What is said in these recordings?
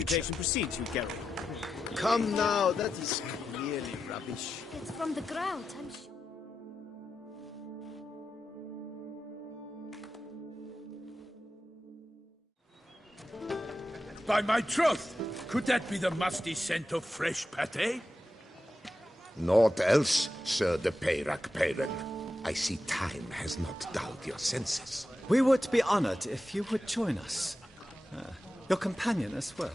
Invitation precedes you, Geralt. Come now, that is clearly rubbish. It's from the ground, I'm sure. By my troth, could that be the musty scent of fresh pâté? Naught else, Sir de Peyrac Peyran. I see time has not dulled your senses. We would be honored if you would join us. Your companion as well.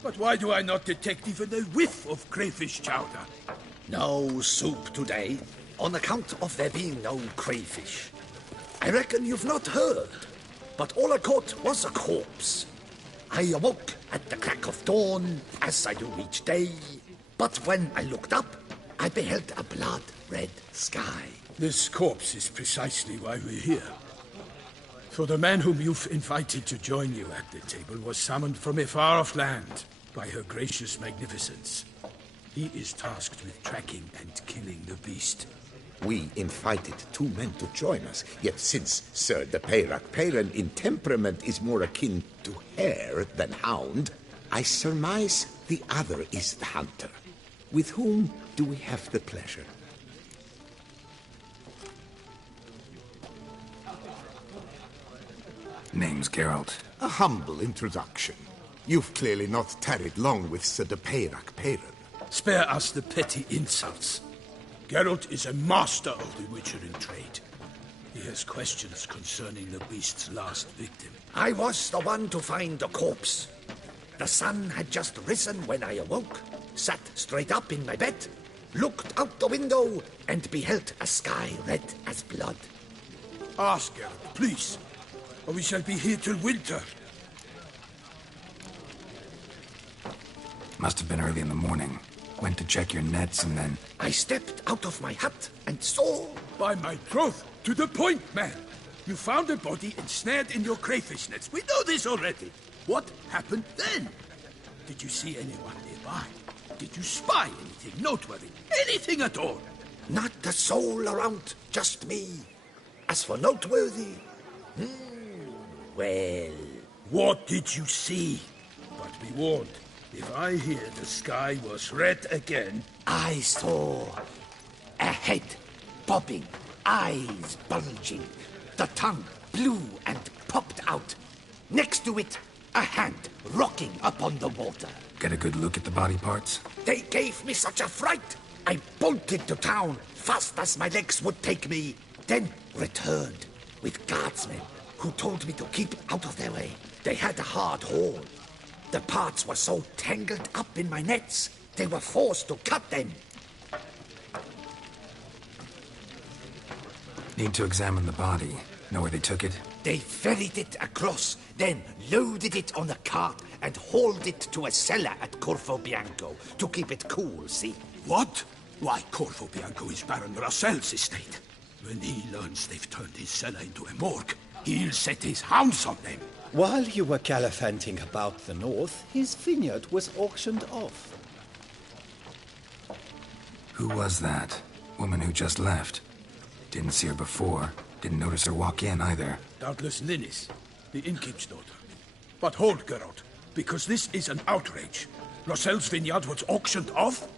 But why do I not detect even a whiff of crayfish chowder? No soup today, on account of there being no crayfish. I reckon you've not heard, but all I caught was a corpse. I awoke at the crack of dawn, as I do each day, but when I looked up, I beheld a blood-red sky. This corpse is precisely why we're here. For the man whom you've invited to join you at the table was summoned from a far-off land by her gracious magnificence. He is tasked with tracking and killing the beast. We invited 2 men to join us, yet since Sir de Peyrac Peyran in temperament is more akin to hare than hound, I surmise the other is the hunter. With whom do we have the pleasure? Name's Geralt. A humble introduction. You've clearly not tarried long with Sir de Peyrac Peyran. Spare us the petty insults. Geralt is a master of the witchering trade. He has questions concerning the beast's last victim. I was the one to find the corpse. The sun had just risen when I awoke, sat straight up in my bed, looked out the window, and beheld a sky red as blood. Ask Geralt, please, or we shall be here till winter. Must have been early in the morning. Went to check your nets and then... I stepped out of my hut and saw... By my troth, to the point, man. You found a body ensnared in your crayfish nets. We know this already. What happened then? Did you see anyone nearby? Did you spy anything noteworthy? Anything at all? Not a soul around, just me. As for noteworthy... well... What did you see? But be warned, if I hear the sky was red again... I saw a head bobbing, eyes bulging, the tongue blue and popped out. Next to it, a hand rocking upon the water. Get a good look at the body parts? They gave me such a fright. I bolted to town fast as my legs would take me, then returned with guardsmen who told me to keep out of their way. They had a hard haul. The parts were so tangled up in my nets, they were forced to cut them. Need to examine the body. Know where they took it? They ferried it across, then loaded it on a cart and hauled it to a cellar at Corvo Bianco to keep it cool, see? What? Why, Corvo Bianco is Baron Rossel's estate. When he learns they've turned his cellar into a morgue, he'll set his hounds on them. While you were gallivanting about the north, his vineyard was auctioned off. Who was that? Woman who just left. Didn't see her before. Didn't notice her walk in either. Doubtless Linnis, the innkeep's daughter. But hold, Geralt, because this is an outrage. Rossel's vineyard was auctioned off?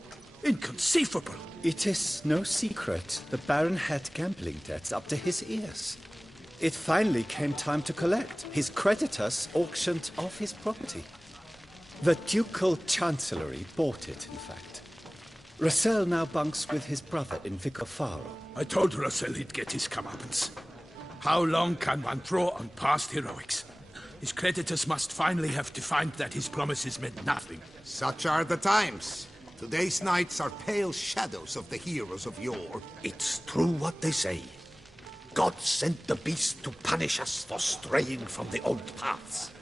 Inconceivable. It is no secret the Baron had gambling debts up to his ears. It finally came time to collect. His creditors auctioned off his property. The Ducal Chancellery bought it, in fact. Rossel now bunks with his brother in Vicofaro. I told Rossel he'd get his comeuppance. How long can one draw on past heroics? His creditors must finally have defined that his promises meant nothing. Such are the times. Today's knights are pale shadows of the heroes of yore. It's true what they say. God sent the beast to punish us for straying from the old paths.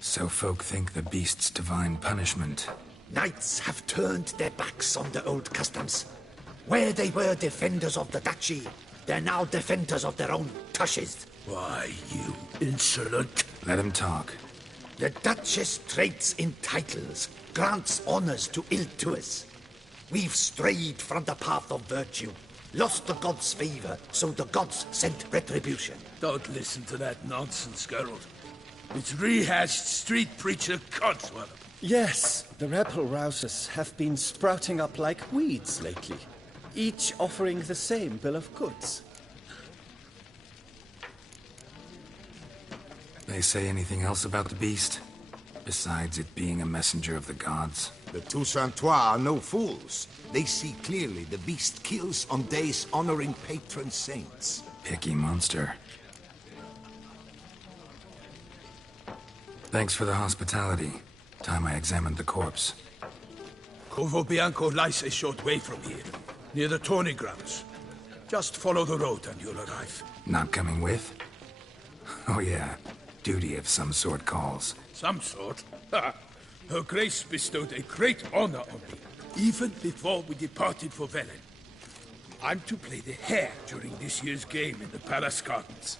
So folk think the beast's divine punishment. Knights have turned their backs on the old customs. Where they were defenders of the duchy, they're now defenders of their own tushes. Why, you insolent... Let him talk. The Duchess trades in titles, grants honors to ill-doers. We've strayed from the path of virtue. lost the gods' favor, so the gods sent retribution. Don't listen to that nonsense, Geralt. It's rehashed street preacher codswallop. Yes, the rebel rousers have been sprouting up like weeds lately, each offering the same bill of goods. They say anything else about the beast? Besides it being a messenger of the gods? The Toussaintois are no fools. They see clearly the beast kills on days honoring patron saints. Picky monster. Thanks for the hospitality. Time I examined the corpse. Corvo Bianco lies a short way from here, near the tourney grounds. Just follow the road and you'll arrive. Not coming with? Oh yeah, duty of some sort calls. Some sort? Ha! Her Grace bestowed a great honor on me, even before we departed for Velen. I'm to play the hare during this year's game in the Palace Gardens.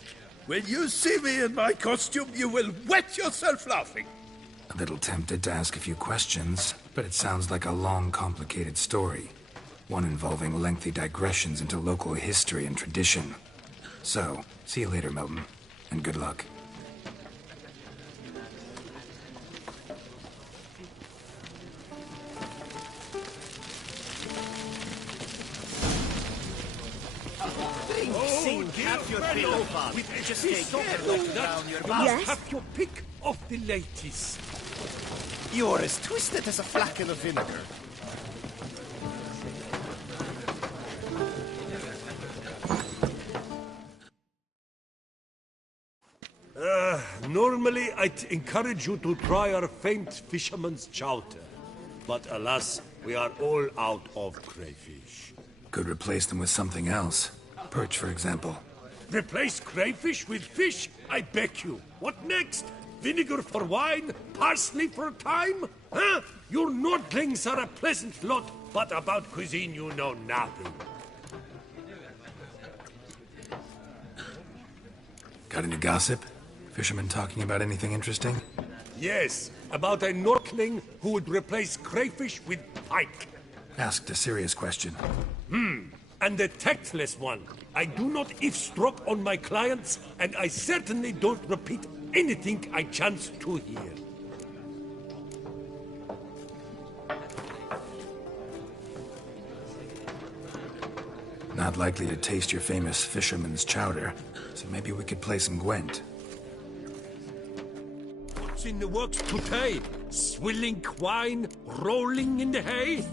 When you see me in my costume, you will wet yourself laughing. A little tempted to ask a few questions, but it sounds like a long, complicated story. One involving lengthy digressions into local history and tradition. So, see you later, Milton, and good luck. Yes? Have your pick of the ladies. You're as twisted as a flagon of vinegar. Normally, I'd encourage you to try our famed fisherman's chowder. But alas, we are all out of crayfish. Could replace them with something else. Perch, for example. Replace crayfish with fish? I beg you. What next? Vinegar for wine? Parsley for thyme? Huh? Your Nordlings are a pleasant lot, but about cuisine you know nothing. Got any gossip? Fishermen talking about anything interesting? Yes, about a Nordling who would replace crayfish with pike. Asked a serious question. And a tactless one. I do not eavesdrop on my clients, and I certainly don't repeat anything I chance to hear. Not likely to taste your famous fisherman's chowder, so maybe we could play some Gwent. What's in the works today? Swilling wine, rolling in the hay?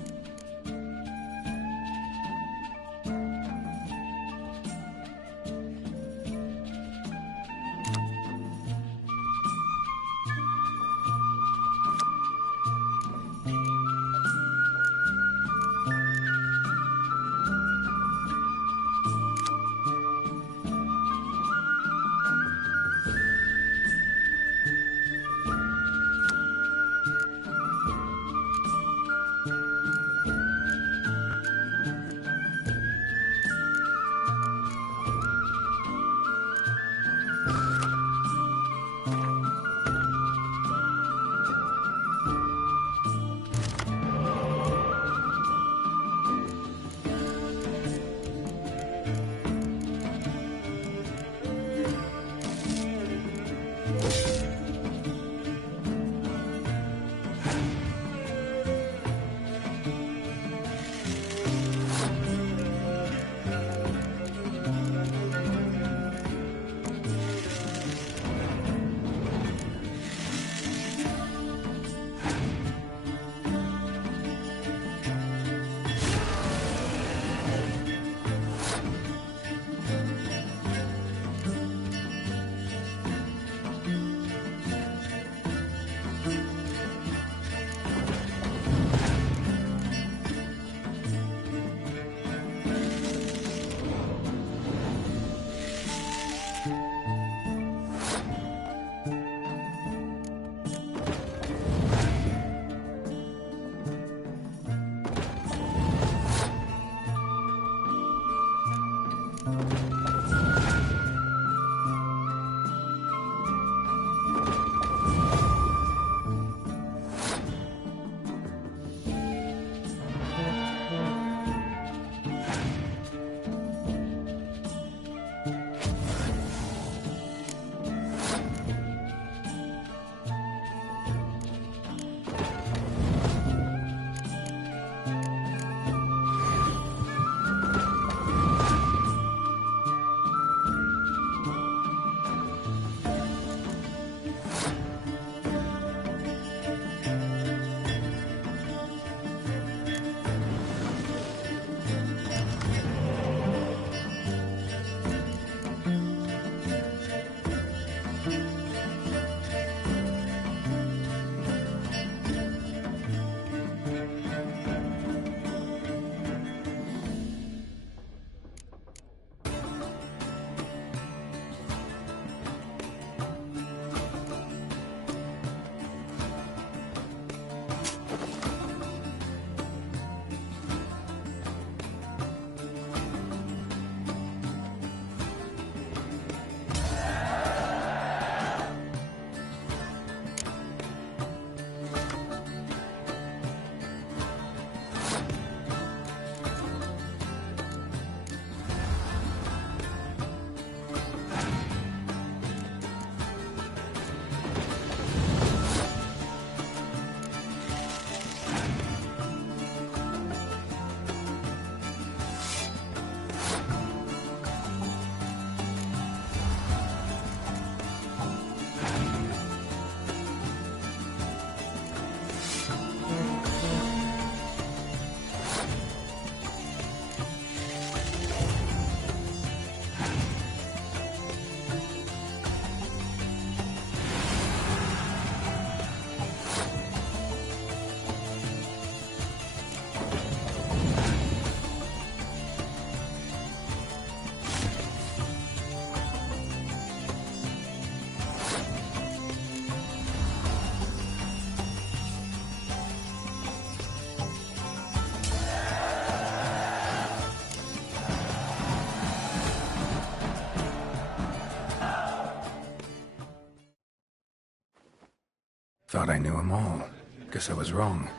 Thought I knew them all. Guess I was wrong.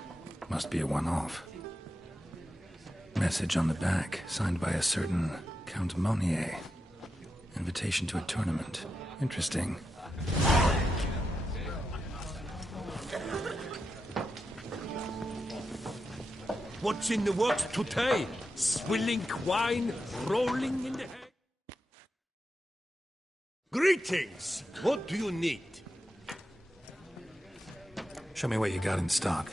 Must be a one-off. Message on the back, signed by a certain Count Monnier. Invitation to a tournament. Interesting. What's in the works today? Swilling wine, rolling in the hay. Greetings! What do you need? Show me what you got in stock.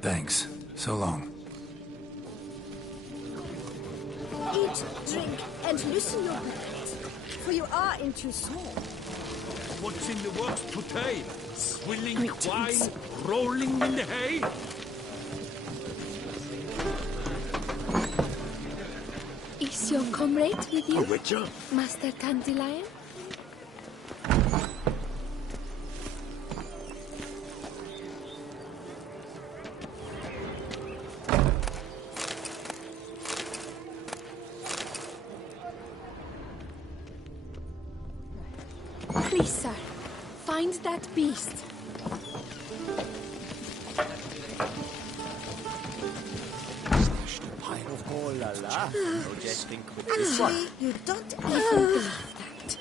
Thanks. So long. Eat, drink, and loosen your belt, for you are in Toussaint. What's in the works today? Swilling wine, rolling in the hay? Is your comrade with you, A witcher? Master Dandelion? Please, sir, find that beast. Oh la la. No jesting with this Actually, you don't even believe that.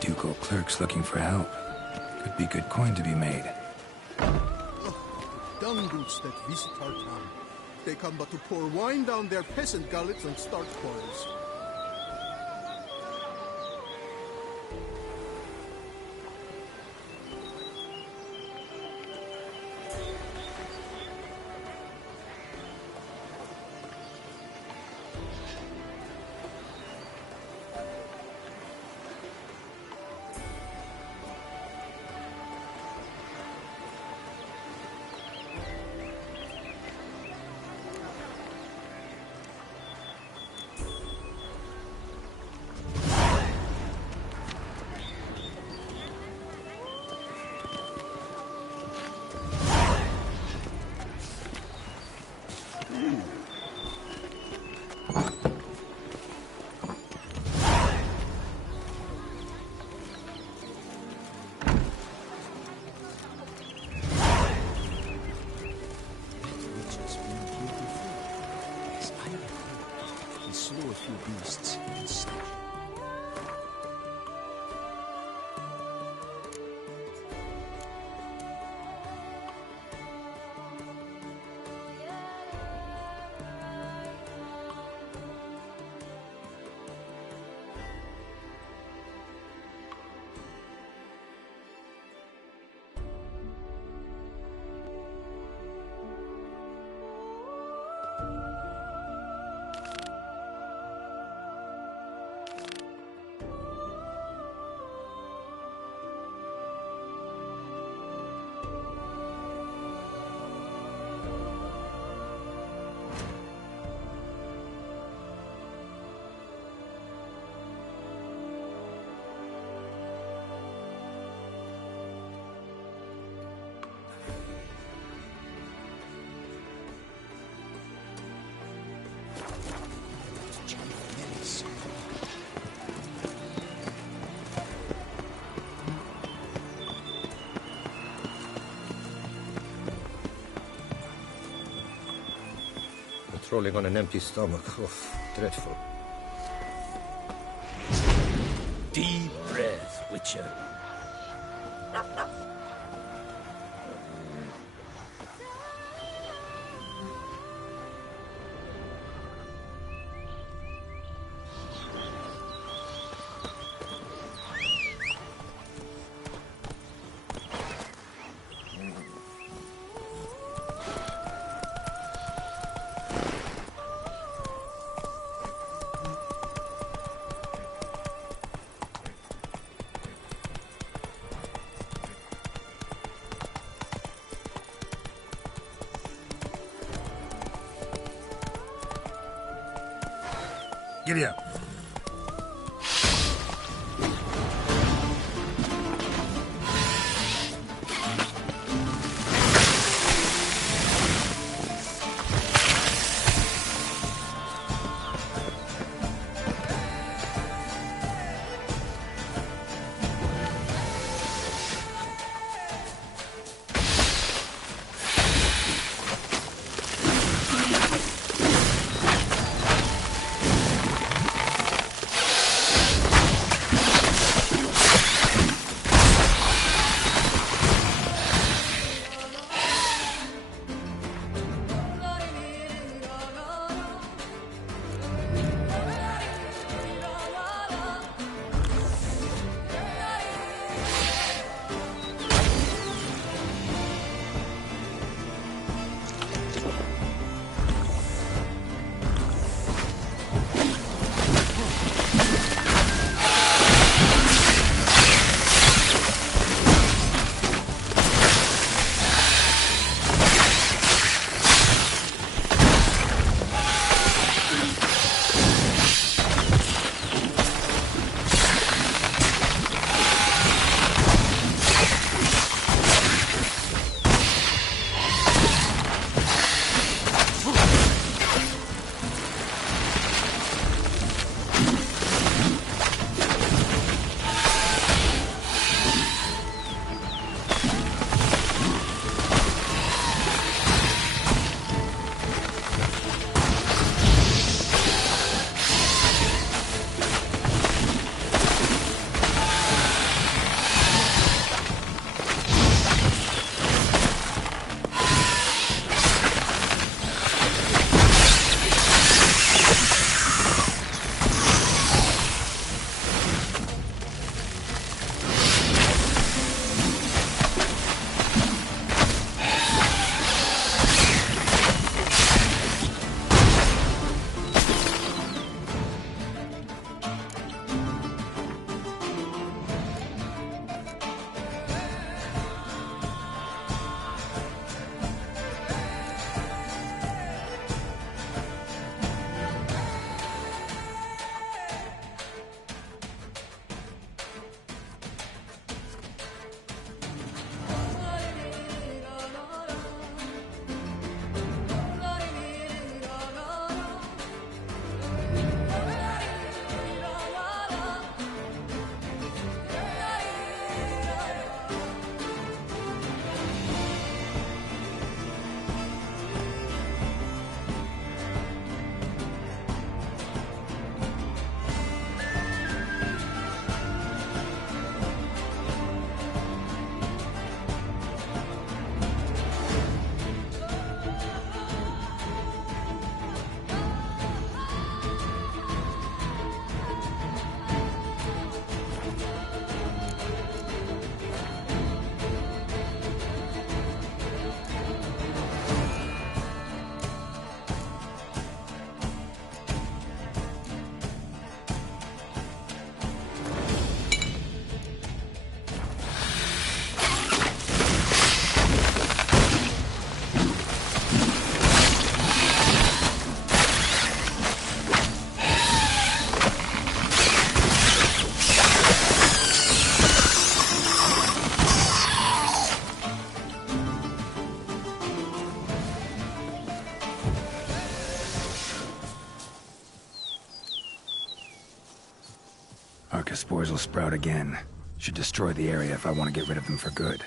Ducal clerks looking for help. Could be good coin to be made. Dung boots that visit our town. They come but to pour wine down their peasant gullets and start quarrels. Slew a few beasts instead. Patrolling on an empty stomach. Oh, dreadful. Deep breath, Witcher. Giddy up. Spores will sprout again. Should destroy the area if I want to get rid of them for good.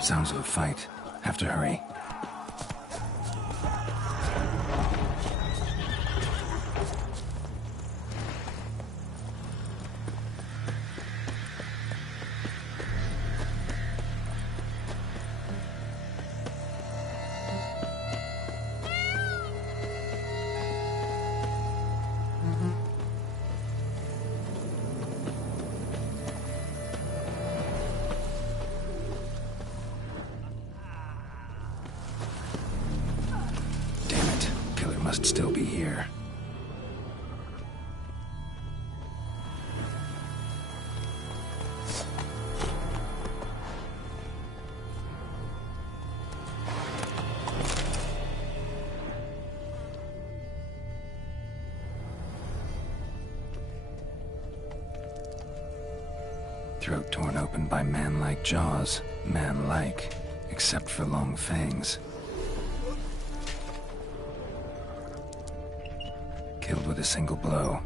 Sounds of a fight. Have to hurry. Must still be here. Throat torn open by man-like jaws. Man-like, except for long fangs. Killed with a single blow.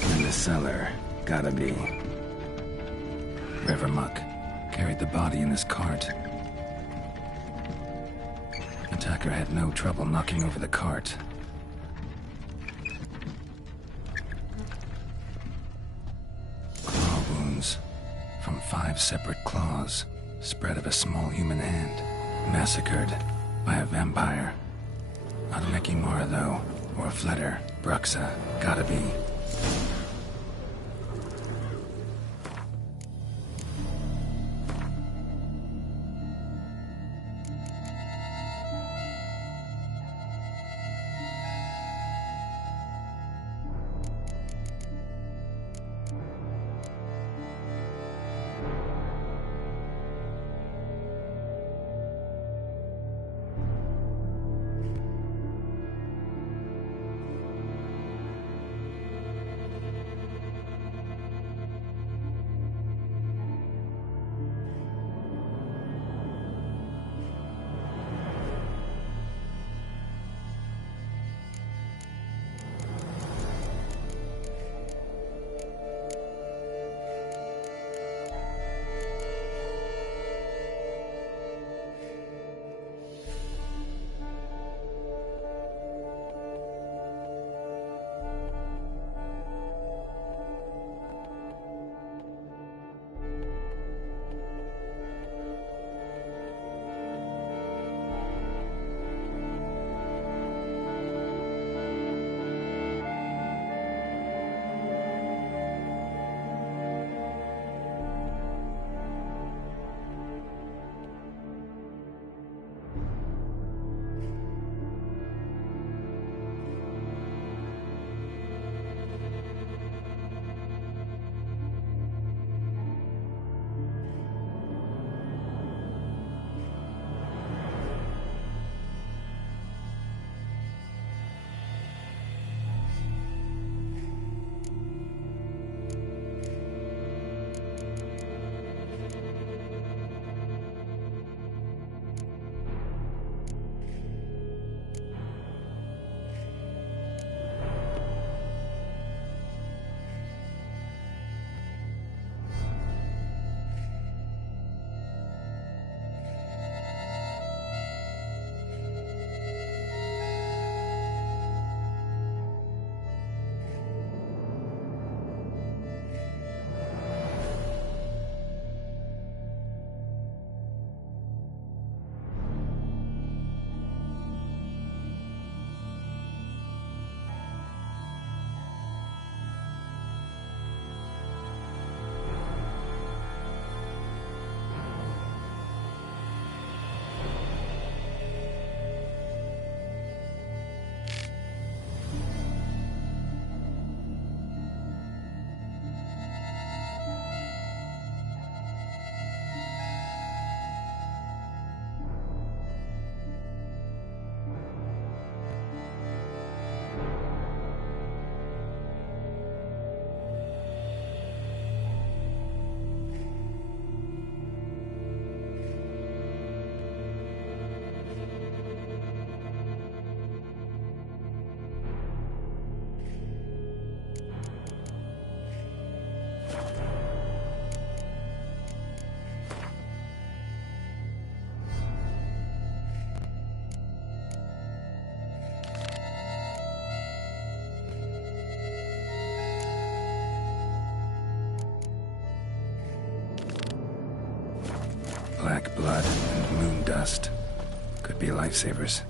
In the cellar, gotta be. River Muck carried the body in his cart. Attacker had no trouble knocking over the cart. Claw wounds. From 5 separate claws, spread of a small human hand, massacred by a vampire. Not an Ekimara, though, or a Fletter. Bruxa, gotta be. dust. Could be lifesavers.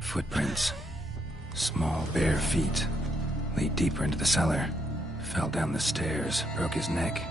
Footprints. Small, bare feet. Lead deeper into the cellar. Fell down the stairs, broke his neck.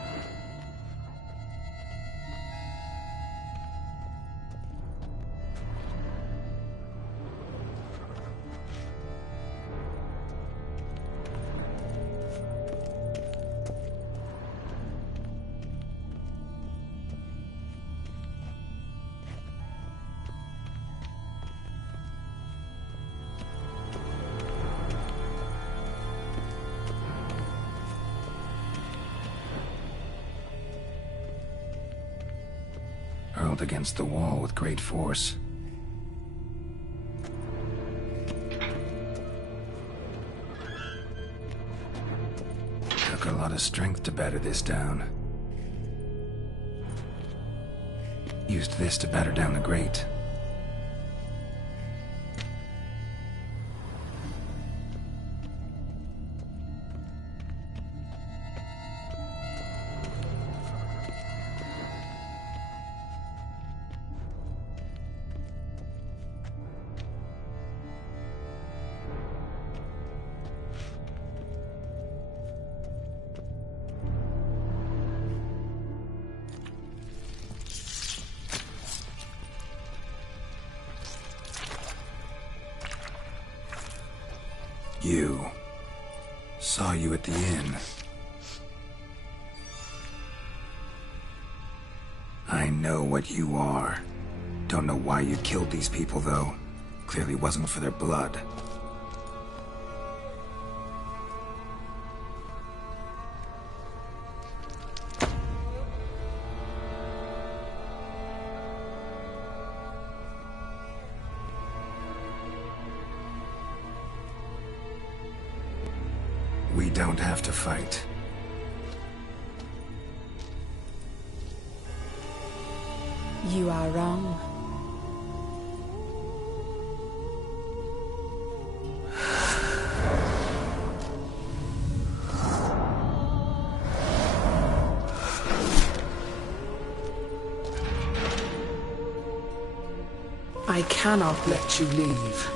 Hurled against the wall with great force. Took a lot of strength to batter this down. Used this to batter down the grate. You. Saw you at the inn. I know what you are. Don't know why you killed these people, though. Clearly wasn't for their blood. We don't have to fight. You are wrong. I cannot let you leave.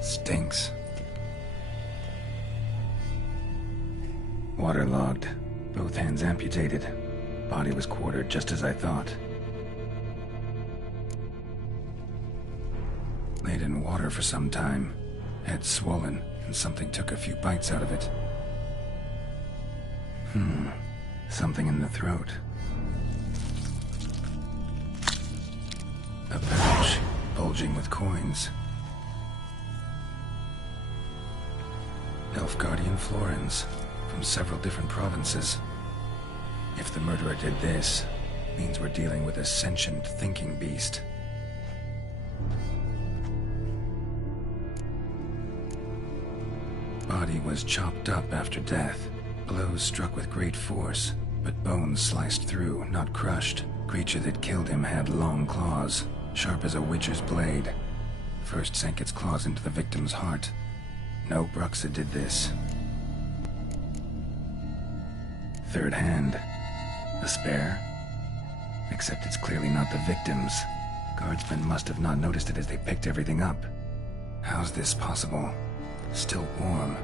Stinks. Waterlogged. Both hands amputated. Body was quartered just as I thought. Laid in water for some time. Head swollen, and something took a few bites out of it. Something in the throat. A pouch, bulging with coins. Nilfgaardian florins, from several different provinces. If the murderer did this, means we're dealing with a sentient thinking beast. Body was chopped up after death. Blows struck with great force, but bones sliced through, not crushed. Creature that killed him had long claws, sharp as a witcher's blade. First sank its claws into the victim's heart. No Bruxa did this. Third hand. A spare? Except it's clearly not the victim's. Guardsmen must have not noticed it as they picked everything up. How's this possible? Still warm.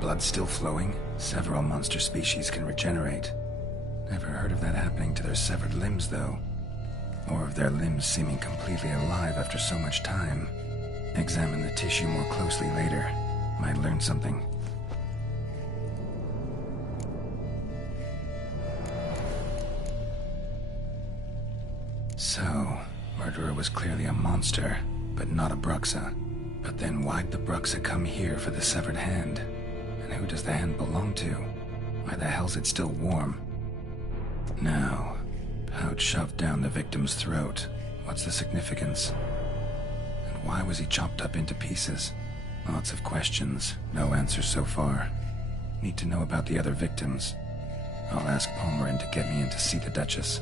Blood still flowing? Several monster species can regenerate. Never heard of that happening to their severed limbs, though. Or of their limbs seeming completely alive after so much time. Examine the tissue more closely later. Might learn something. So, murderer was clearly a monster, but not a Bruxa. But then why'd the Bruxa come here for the severed hand? And who does the hand belong to? Why the hell's it still warm? Now, pouch shoved down the victim's throat. What's the significance? And why was he chopped up into pieces? Lots of questions, no answers so far. Need to know about the other victims. I'll ask Palmerin to get me in to see the Duchess.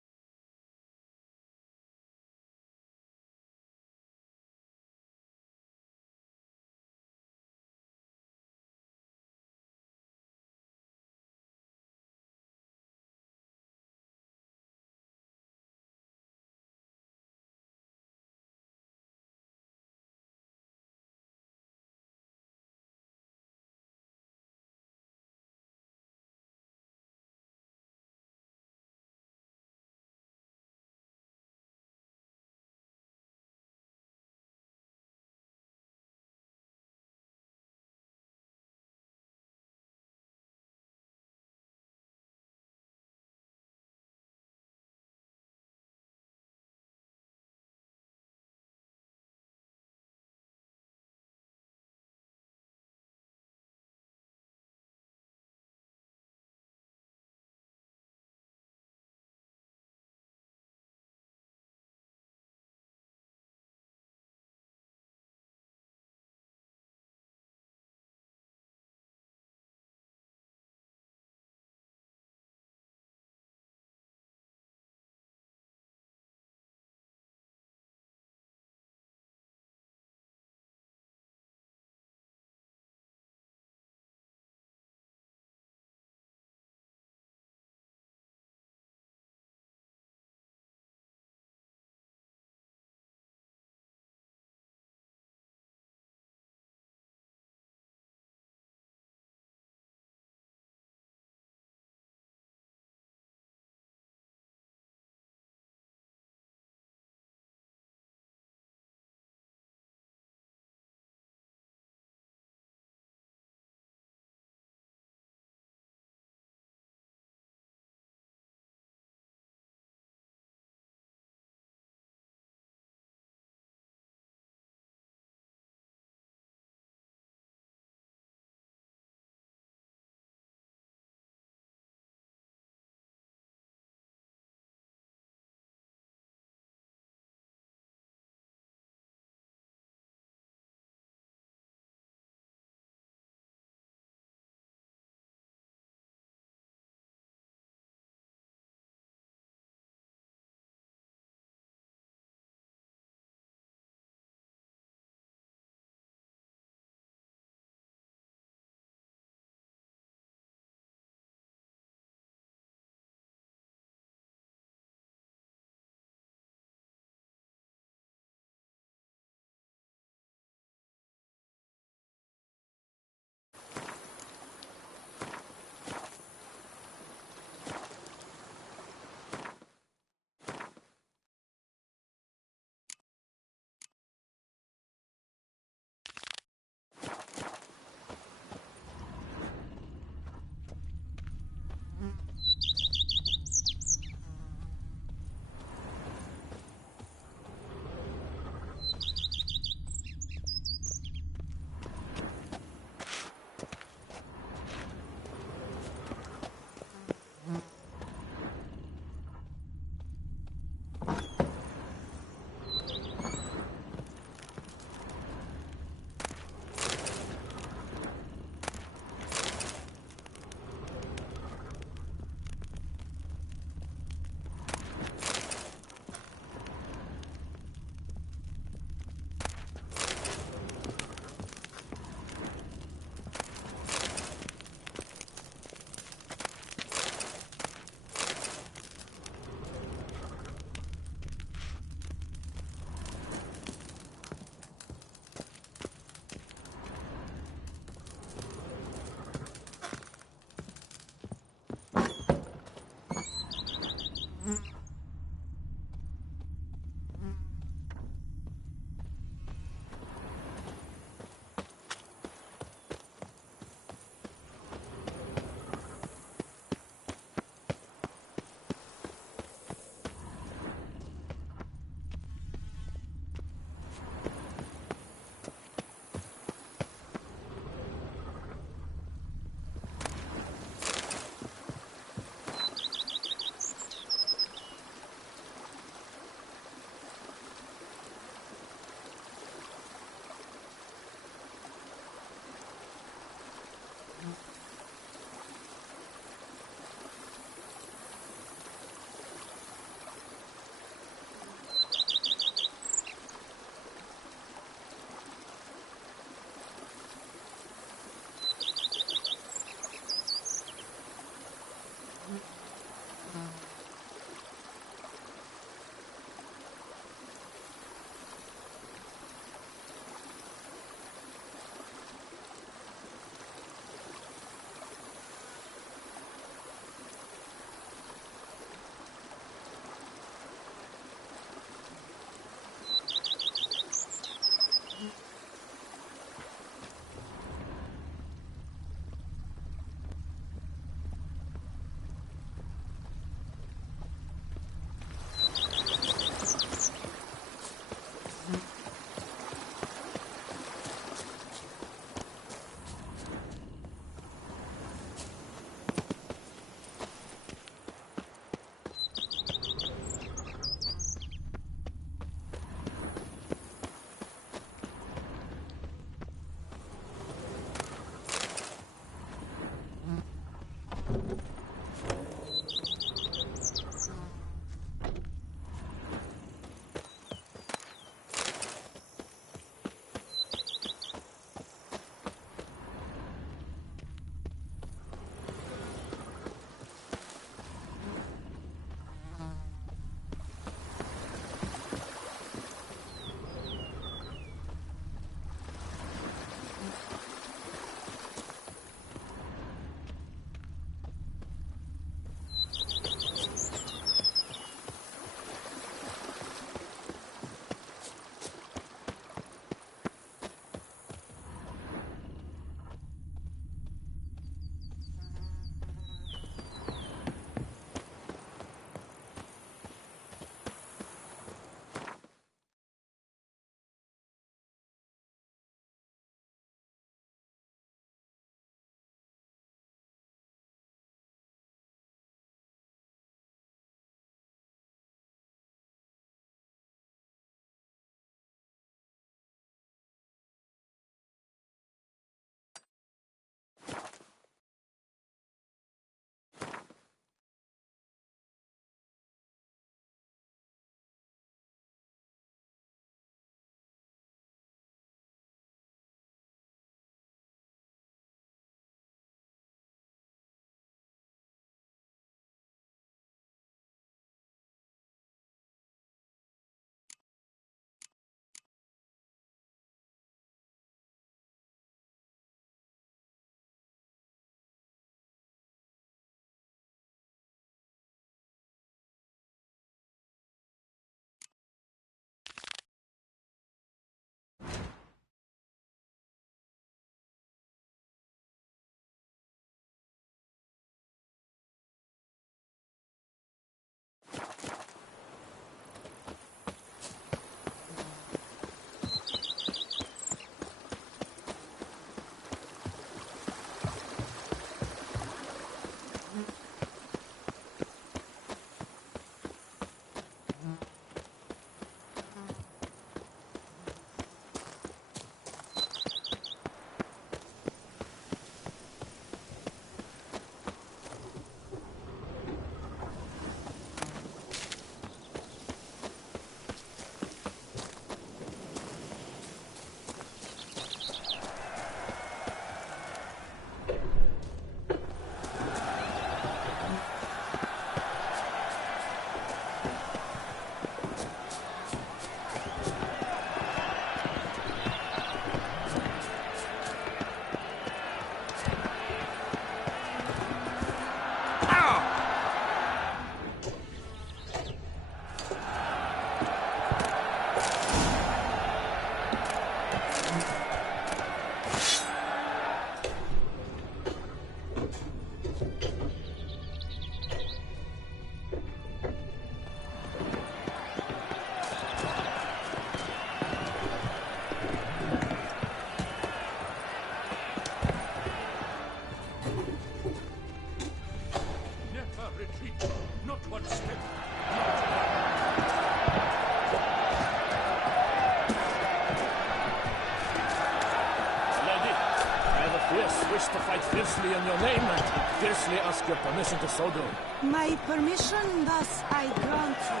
fiercely in your name and fiercely ask your permission to so do. My permission, thus I grant you.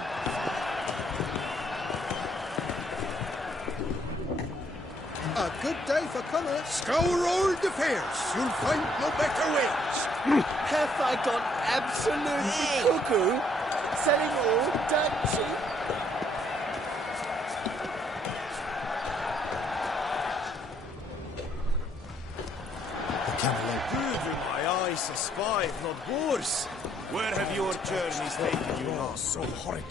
A good day for commerce. Scour all the fairs. You'll find no better wares. Have I gone absolutely cuckoo? Selling all dirt cheap? The cantaloupe. Good in my eyes, a spy, if not worse. Where have your journeys taken you now? So horrid.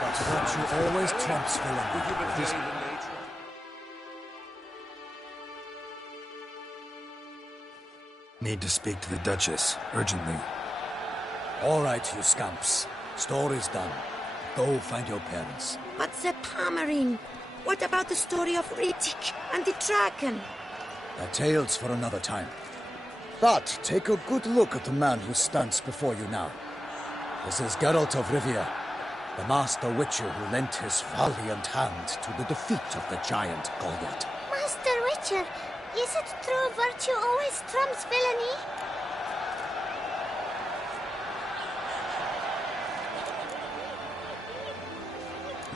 But virtue always trumps villainy. Need to speak to the Duchess, urgently. All right, you scamps. Story's done. Go find your parents. But Sir Palmerin, what about the story of Riddick and the dragon? They're tales for another time. But take a good look at the man who stands before you now. This is Geralt of Rivia, the master witcher who lent his valiant hand to the defeat of the giant Goliath. Master Witcher, is it true virtue always trumps villainy?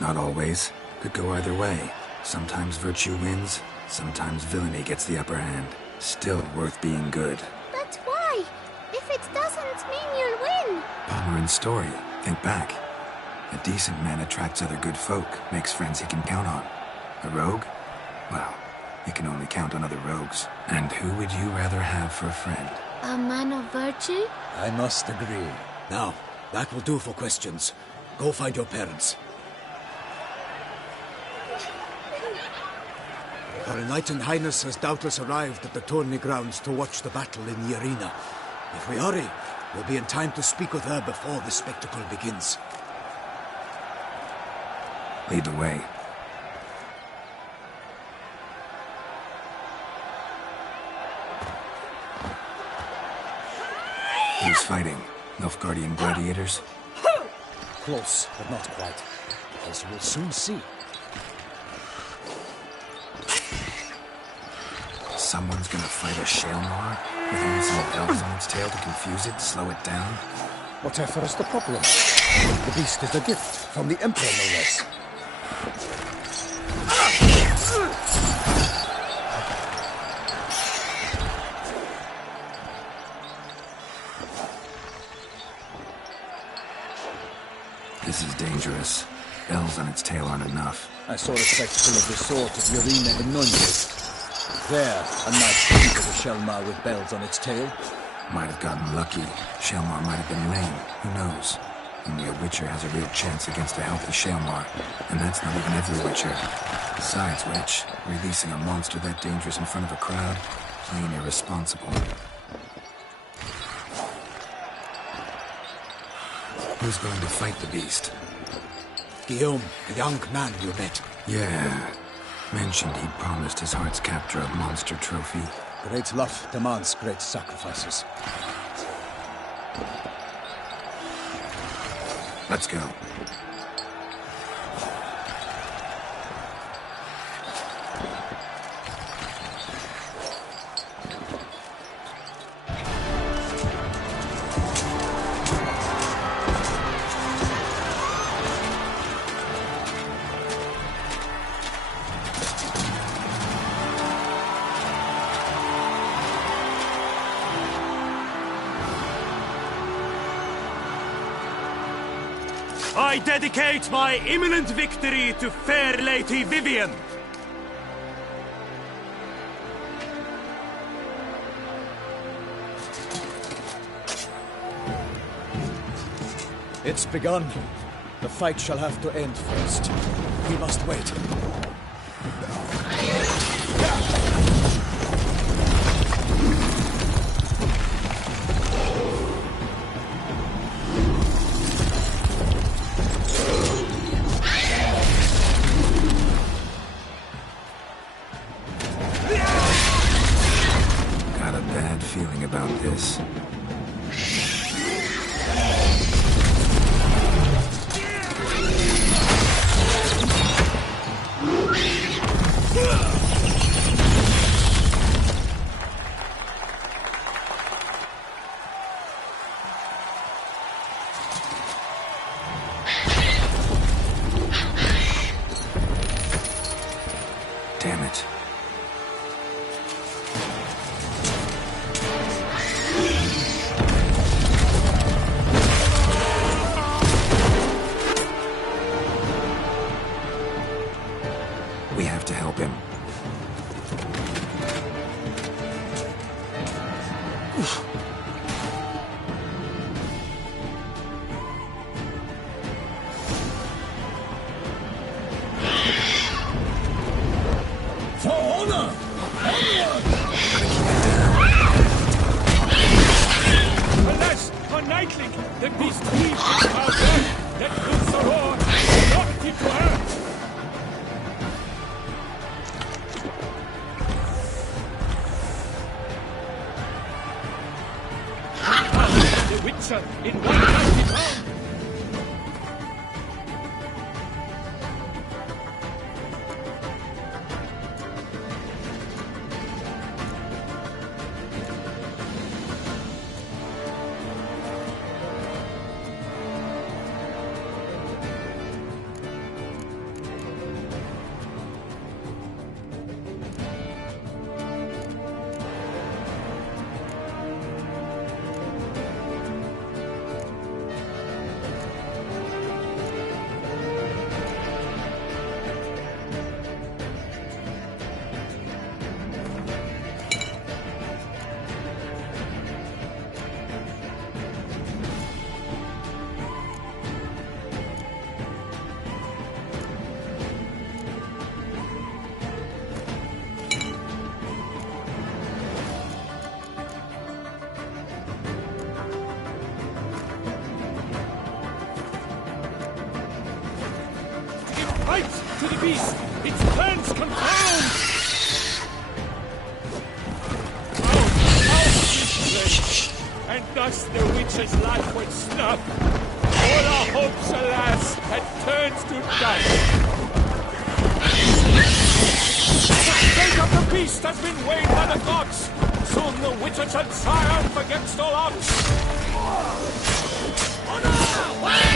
Not always. Could go either way. Sometimes virtue wins, sometimes villainy gets the upper hand. Still worth being good. But why? If it doesn't mean you'll win. Palmerin's story. Think back. A decent man attracts other good folk, makes friends he can count on. A rogue? Well, he can only count on other rogues. And who would you rather have for a friend? A man of virtue? I must agree. Now, that will do for questions. Go find your parents. Her Enlightened Highness has doubtless arrived at the tourney grounds to watch the battle in the arena. If we hurry, we'll be in time to speak with her before the spectacle begins. Lead the way. Who's fighting? Nilfgaardian gladiators? Close, but not quite. As you will soon see. Someone's gonna fight a Shaelmaar with only some elves on its tail to confuse it, slow it down? Whatever is the problem? The beast is a gift from the Emperor, no less. This is dangerous. Elves on its tail aren't enough. I saw a spectacle of the sort at the arena in Nunez. There, a knight entered a Shaelmaar with bells on its tail. Might have gotten lucky. Shaelmaar might have been lame. Who knows? Only a Witcher has a real chance against a healthy Shaelmaar. And that's not even every Witcher. Besides which, releasing a monster that dangerous in front of a crowd, plain irresponsible. Who's going to fight the beast? Guillaume, the young man you met. Yeah. Mentioned he'd promised his heart's captor a monster trophy. Great love demands great sacrifices. Let's go. I dedicate my imminent victory to fair Lady Vivienne. It's begun. The fight shall have to end first. We must wait. Got a bad feeling about this. For honor! Onward! Alas, for Nightling, the beast weeps our death, that puts the roar, knocked it to earth! The Witcher in one mighty bound! Fight to the beast! Its plans confound! Out this place! And thus the witch's life went snuff! All our hopes, alas, had turned to dust! The fate of the beast has been weighed by the gods! Soon the witcher shall triumph against all odds! Honor! Way!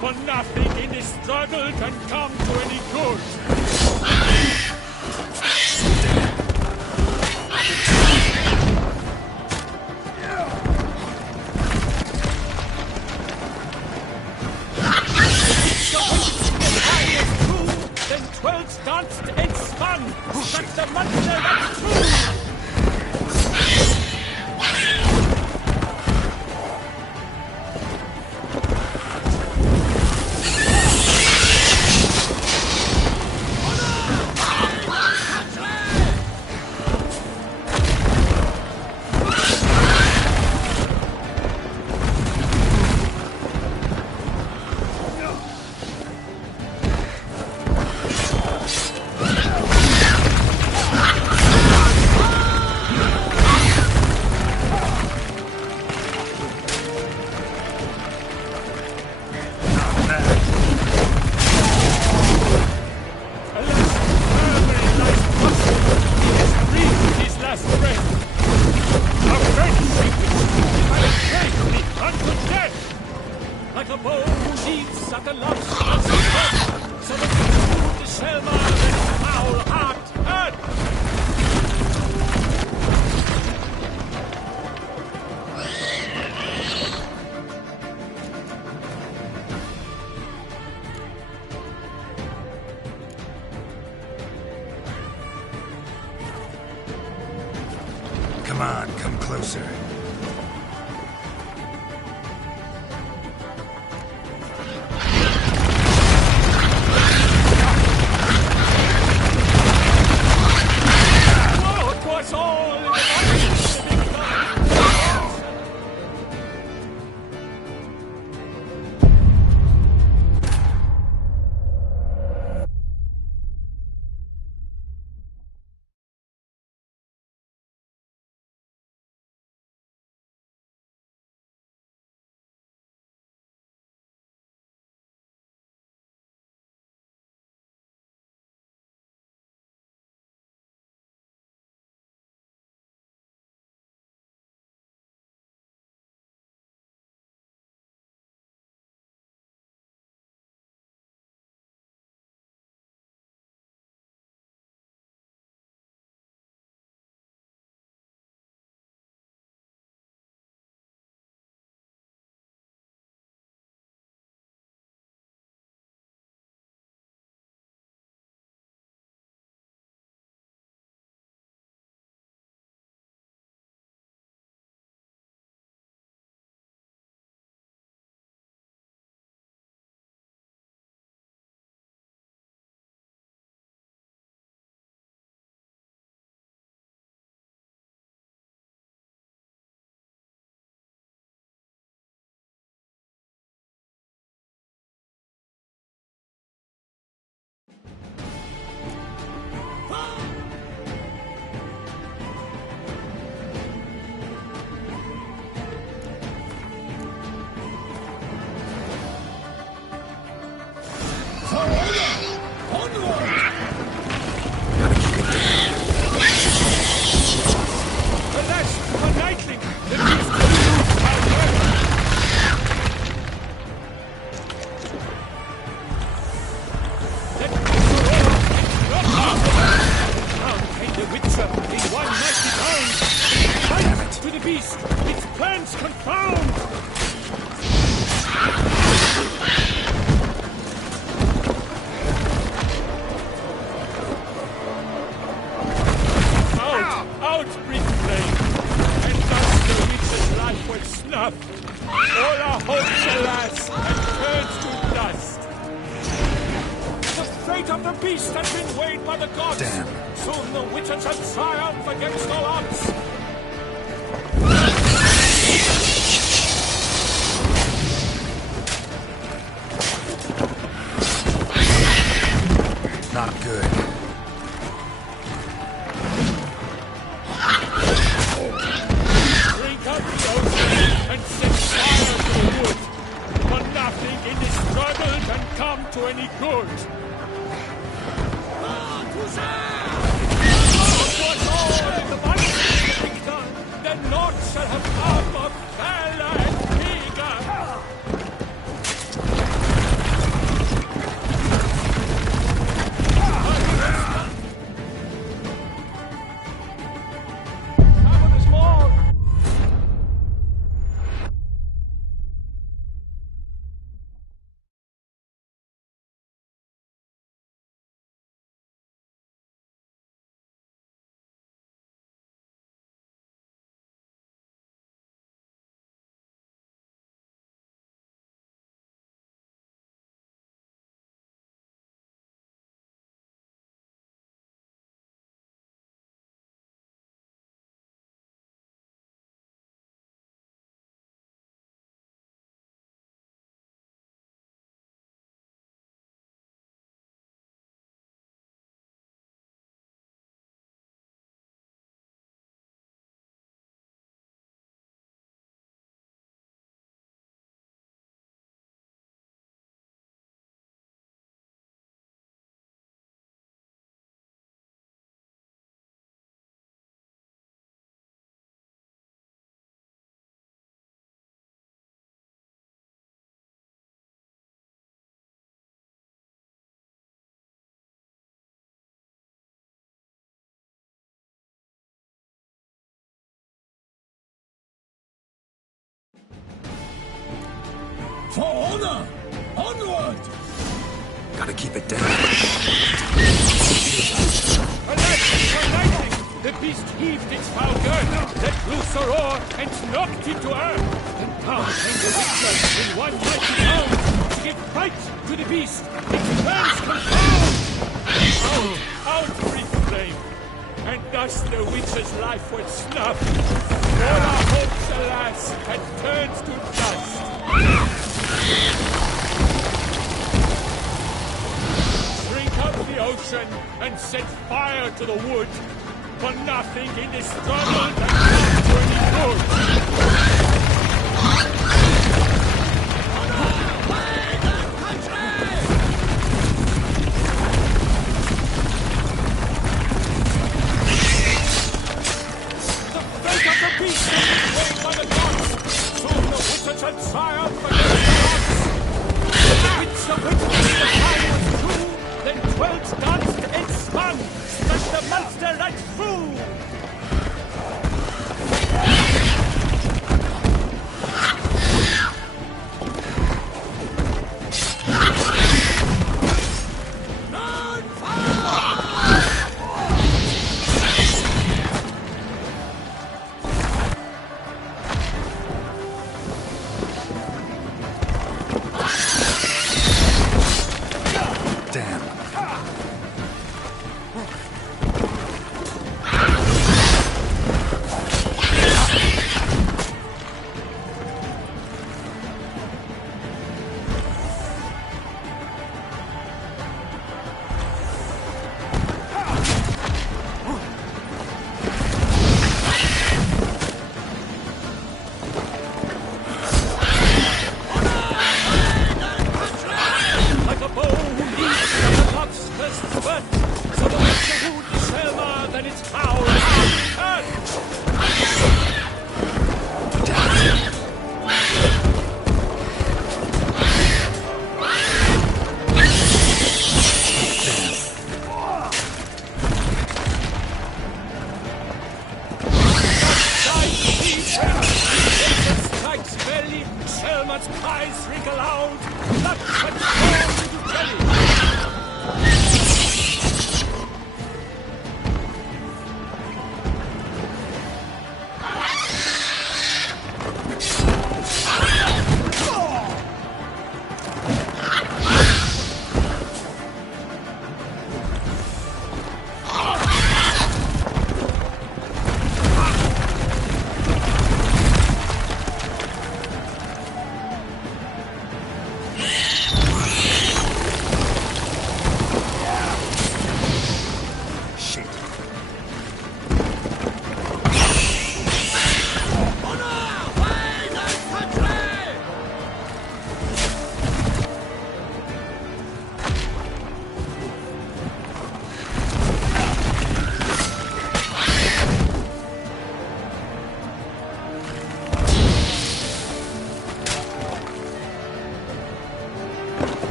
For nothing in this struggle can come to any good. Then 12 danced and spun. That's the monster that's true. Like a bow who leads at the love's so that the Selma and foul heart hurt. Come on, come closer. by the gods! Damn. Soon the Witcher shall triumph against all odds! Not good. Drink up the ocean and set fire to the wood, for nothing in this struggle can come to any good. Then naught shall have come of Vala and Vega. Someone is more. For honor! Onward! Gotta keep it down. Alas, the beast heaved its foul girth, let loose a roar, and knocked it to earth. And now came the Witcher in one mighty bound to give fight to the beast. Its fangs confound! Out breathed the flame, and thus the Witcher's life was snuffed. All our hopes, alas, had turned to dust. Drink up the ocean and set fire to the wood, for nothing in this struggle can come to any good. The fate of the beast is declared by the gods. Soon the Witcher shall triumph against the odds. The wits of which the time was true, then dwelt danced and spun, struck the monster right through. Damn.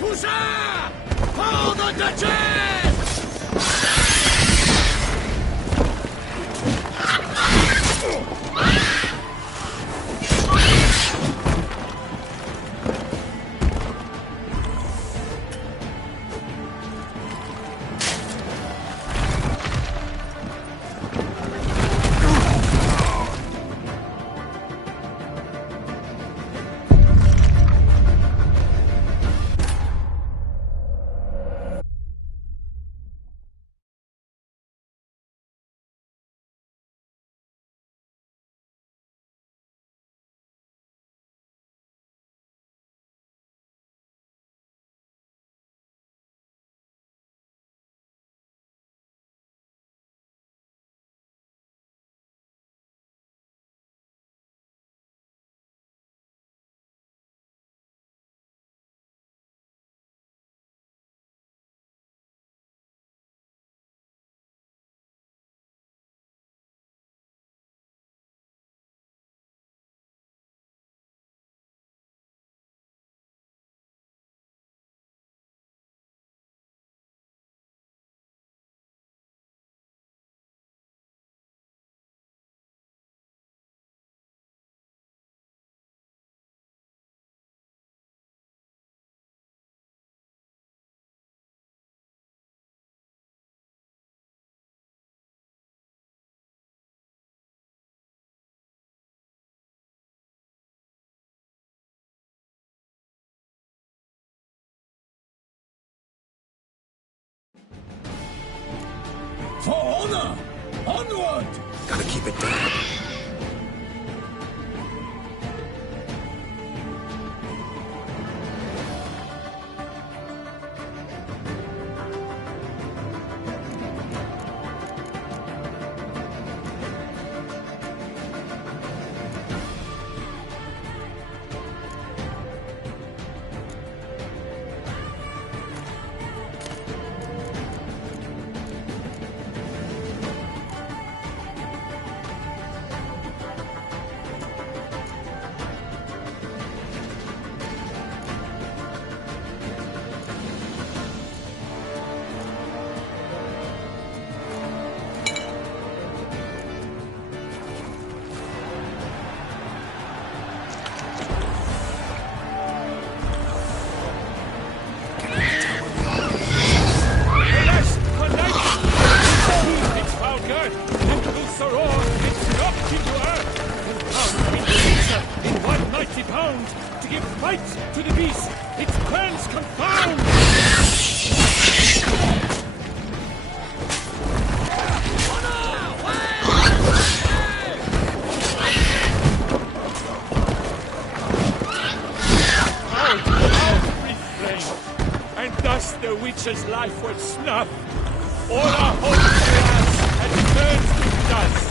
Tusa! For the Duchess! For honor! Onward! Gotta keep it down. To give fight to the beast, its plans confound! And thus the witch's life was snuffed. All our hopes had turned to dust.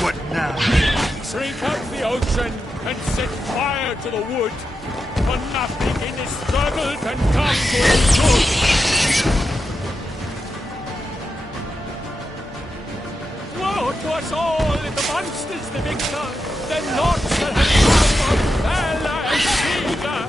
What now? Drink up the ocean and set fire to the wood. For nothing in this struggle can come to its good. Woe to us all if the monster's the victor, then naught shall have come of valor and vigor.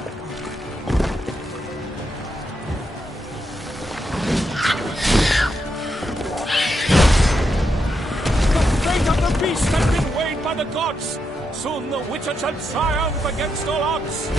The fate of the beast has been weighed by the gods. Soon the Witcher shall triumph against all odds.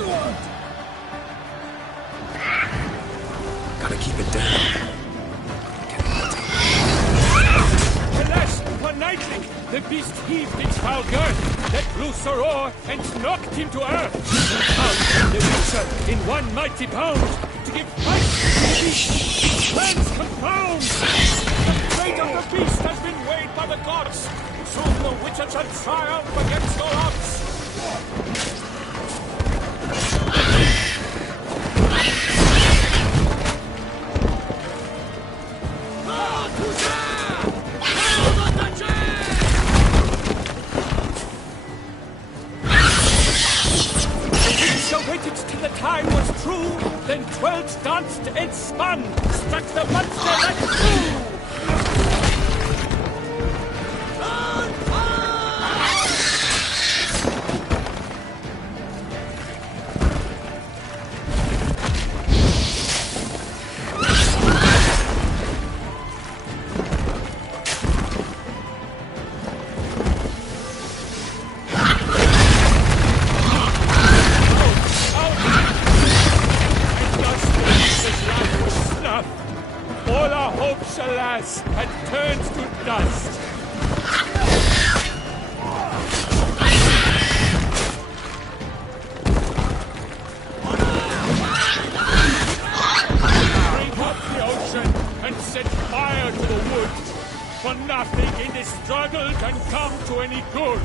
Onward! Gotta keep it down. Alas, for Nightling, the beast heaved its foul girth, let loose her roar, and knocked him to earth. And out the Witcher in one mighty bound, to give fight to the beast. Lands confound! The fate of the beast has been weighed by the gods. Soon the Witcher shall triumph against all odds. Waited till the time was true, then 12 danced and spun, struck the monster like true. All our hopes, alas, had turned to dust. Bring up the ocean and set fire to the wood, for nothing in this struggle can come to any good.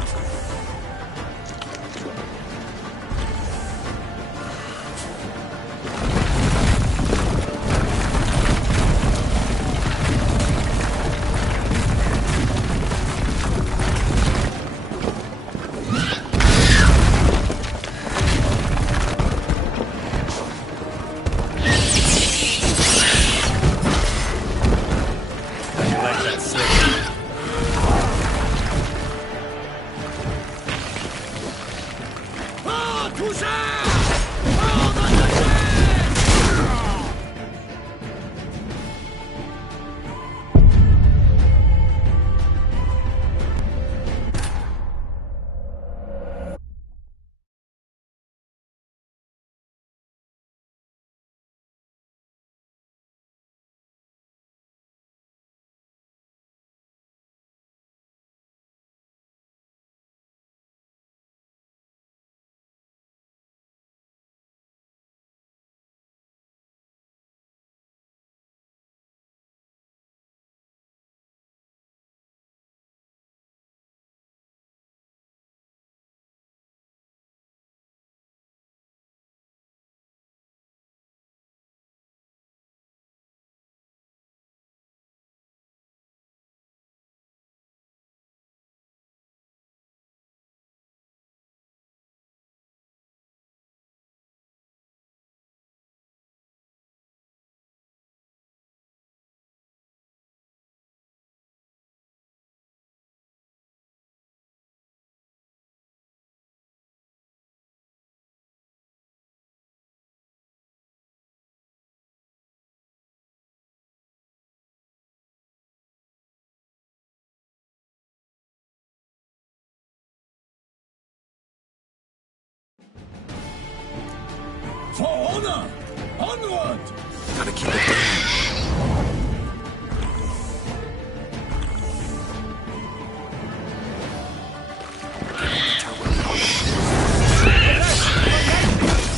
For honor! Onward! Gotta keep it down.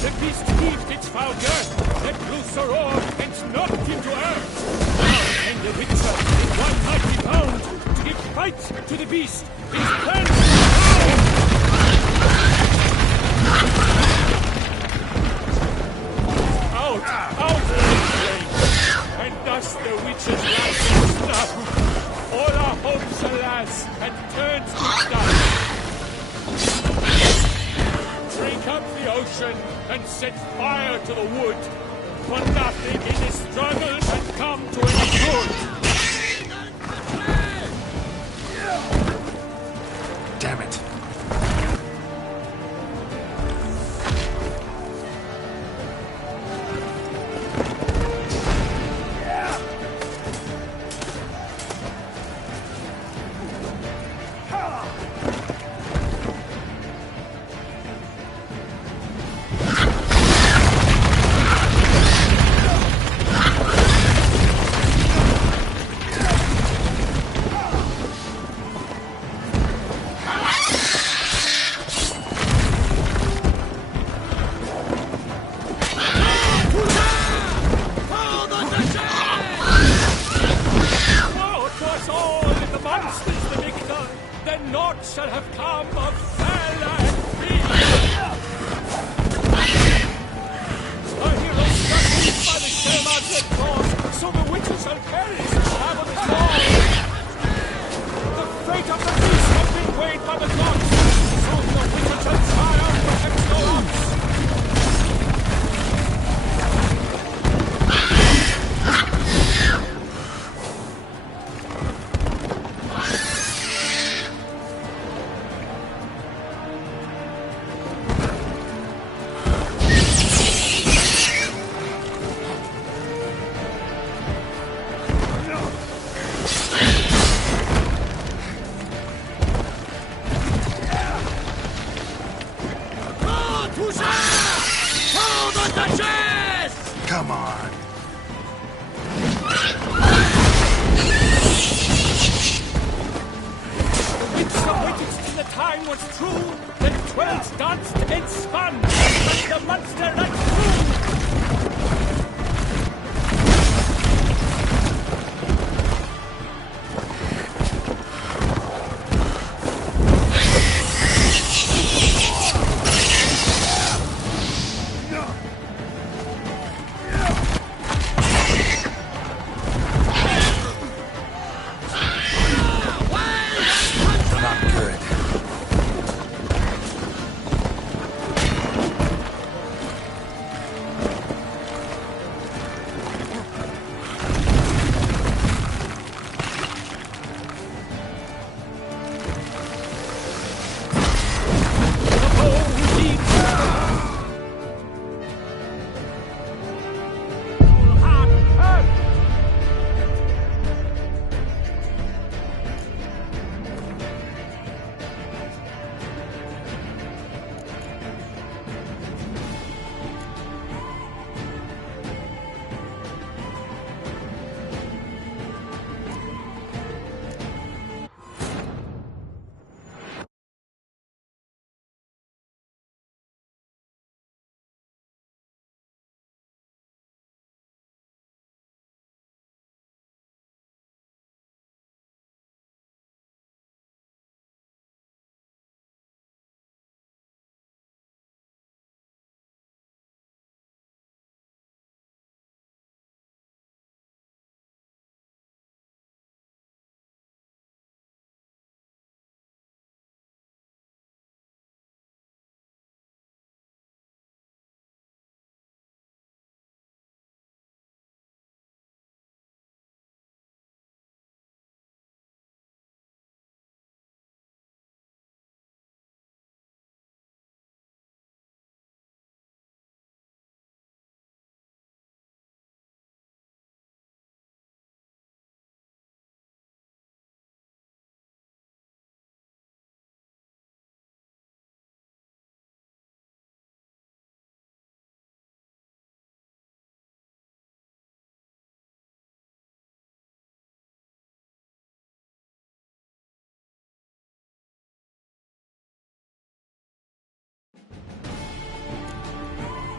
The beast heaved its foul girth, let loose her roar, and knocked him to earth. Now came the Witcher in one mighty bound, to give fight to the beast. His plans out of the flame, and thus the Witcher's life was snuffed. All our hopes, alas, had turned to dust. Drink up the ocean and set fire to the wood, for nothing in this struggle can come to any good. Damn it. Come on. The time was true, the 12 danced and spun, like the monster that flew.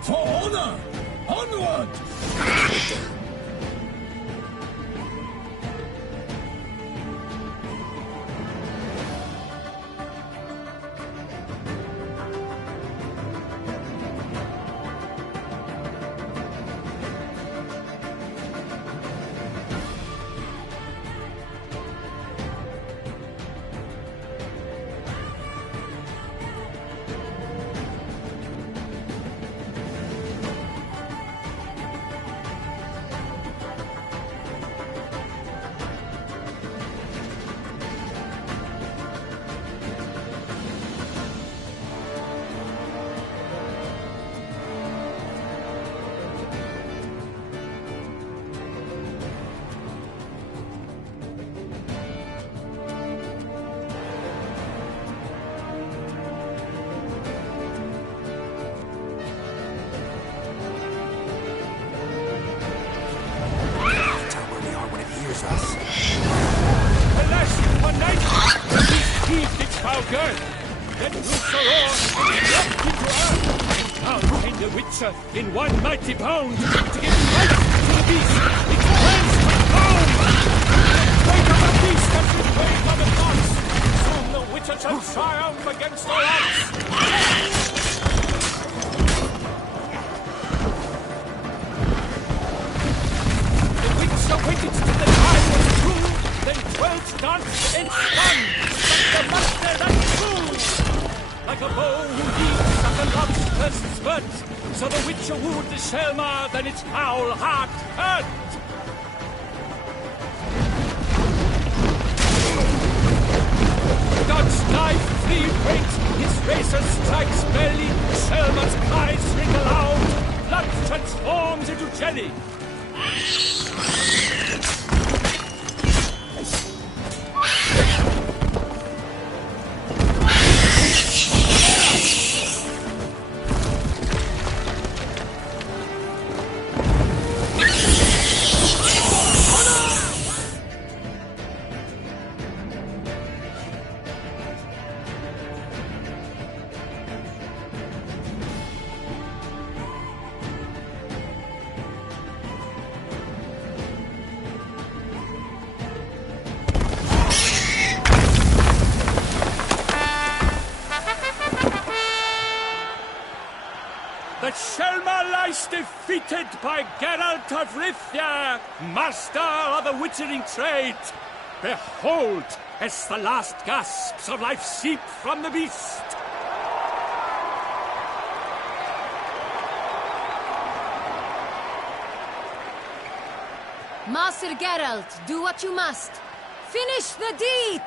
For honor! Onward! In one mighty bound, to give life to the beast, its plans confound! Wake up the beast and his wave of advance! Soon the Witcher shall triumph against all odds! The Witcher waited till the time was true, then 12 danced and spun, like the monster that flew! Like a bow who leaps at the love's first spurt, so the Witcher wooed the Selma, then its foul heart hurt. God's knife free weight, his razor strikes belly, Selma's cries ring aloud, blood transforms into jelly. that Shelmar lies defeated by Geralt of Rivia, master of the witchering trade. Behold, as the last gasps of life seep from the beast. Master Geralt, do what you must. Finish the deed!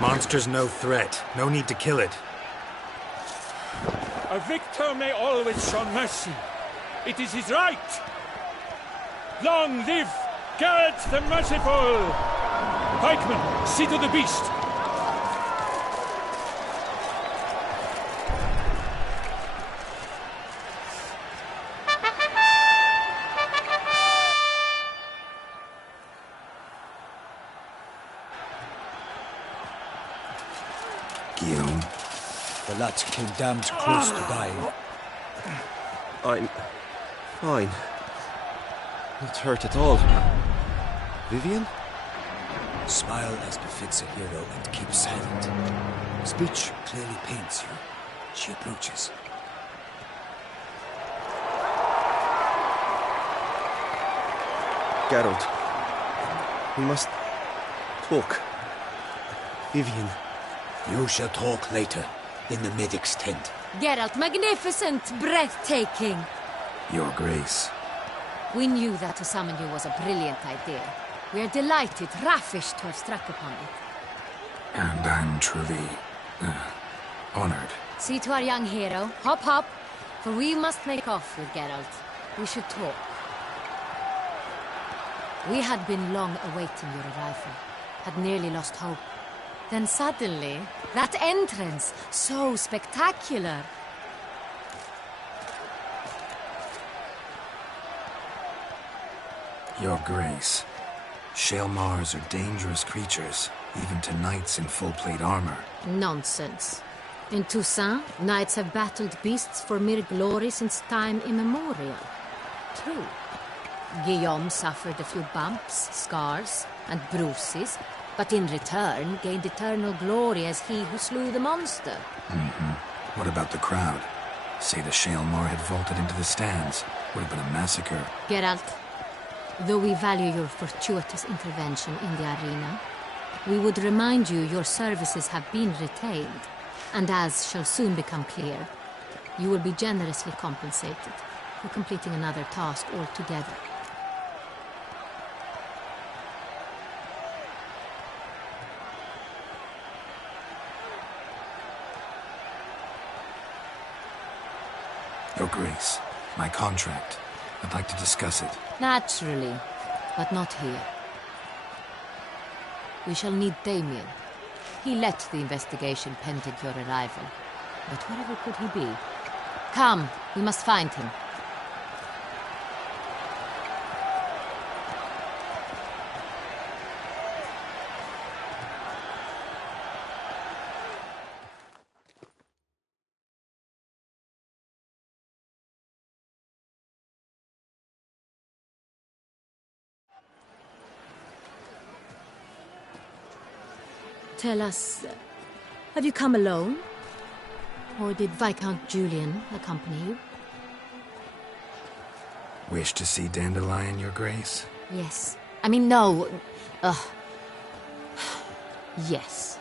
Monster's no threat. No need to kill it. A victor may always show mercy. It is his right. Long live Geralt the Merciful! Pikeman, see to the beast. Guillaume. The lad came damned close to dying. I'm fine. Not hurt at all. Vivian? Smile as befits a hero and keep silent. Speech clearly paints you. She approaches. Geralt. We must talk. Vivian. You shall talk later, in the medic's tent. Geralt, magnificent, breathtaking. Your Grace. We knew that to summon you was a brilliant idea. We are delighted, ravished to have struck upon it. And I'm truly honored. See to our young hero. Hop, hop. For we must make off with Geralt. We should talk. We had been long awaiting your arrival. Had nearly lost hope. Then suddenly, that entrance, so spectacular. Your Grace. Shaelmars are dangerous creatures, even to knights in full-plate armor. Nonsense. In Toussaint, knights have battled beasts for mere glory since time immemorial. True. Guillaume suffered a few bumps, scars, and bruises, but in return gained eternal glory as he who slew the monster. What about the crowd? Say the Shaelmar had vaulted into the stands. Would have been a massacre. Geralt, though we value your fortuitous intervention in the arena, we would remind you your services have been retained, and as shall soon become clear, you will be generously compensated for completing another task altogether. Your Grace, my contract. I'd like to discuss it. Naturally, but not here. We shall need Damien. He led the investigation pending your arrival. But wherever could he be? Come, we must find him. Tell us, have you come alone? Or did Viscount Julian accompany you? Wish to see Dandelion, Your Grace? Yes. I mean, no. Yes.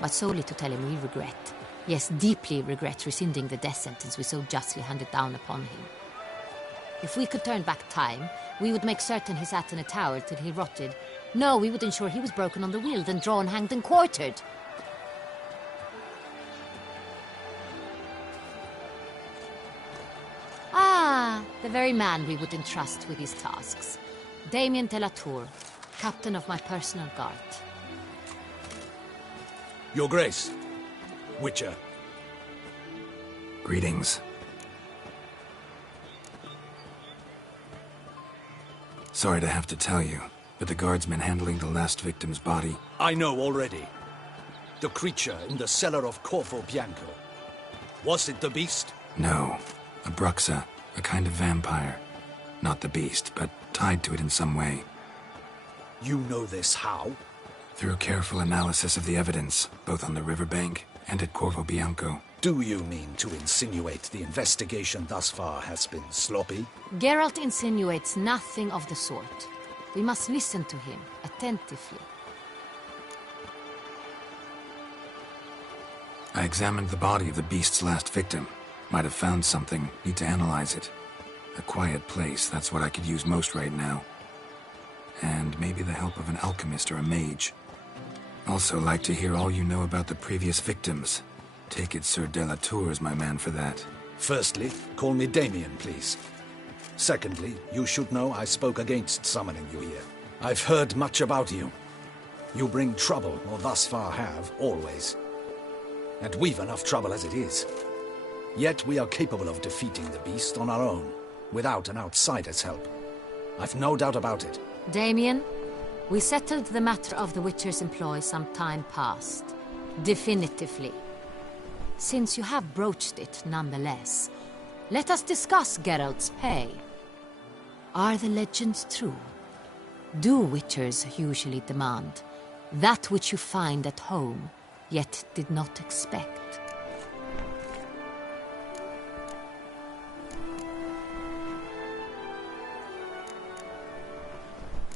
But solely to tell him we regret. Yes, deeply regret rescinding the death sentence we so justly handed down upon him. If we could turn back time, we would make certain he sat in a tower till he rotted. No, we would ensure he was broken on the wheel, then drawn, hanged, and quartered. Ah, the very man we would entrust with these tasks. Damien de la Tour, captain of my personal guard. Your Grace, Witcher. Greetings. Sorry to have to tell you, but the guardsman handling the last victim's body... I know already. The creature in the cellar of Corvo Bianco. Was it the beast? No. A Bruxa, a kind of vampire. Not the beast, but tied to it in some way. You know this how? Through careful analysis of the evidence, both on the riverbank and at Corvo Bianco. Do you mean to insinuate the investigation thus far has been sloppy? Geralt insinuates nothing of the sort. We must listen to him attentively. I examined the body of the beast's last victim. Might have found something. Need to analyze it. A quiet place, that's what I could use most right now. And maybe the help of an alchemist or a mage. Also like to hear all you know about the previous victims. Take it Sir Delatour is my man for that. Firstly, call me Damien, please. Secondly, you should know I spoke against summoning you here. I've heard much about you. You bring trouble, or thus far have, always. And we've enough trouble as it is. Yet we are capable of defeating the beast on our own, without an outsider's help. I've no doubt about it. Damien, we settled the matter of the Witcher's employ some time past. Definitively. Since you have broached it nonetheless, let us discuss Geralt's pay. Are the legends true? Do Witchers usually demand that which you find at home, yet did not expect?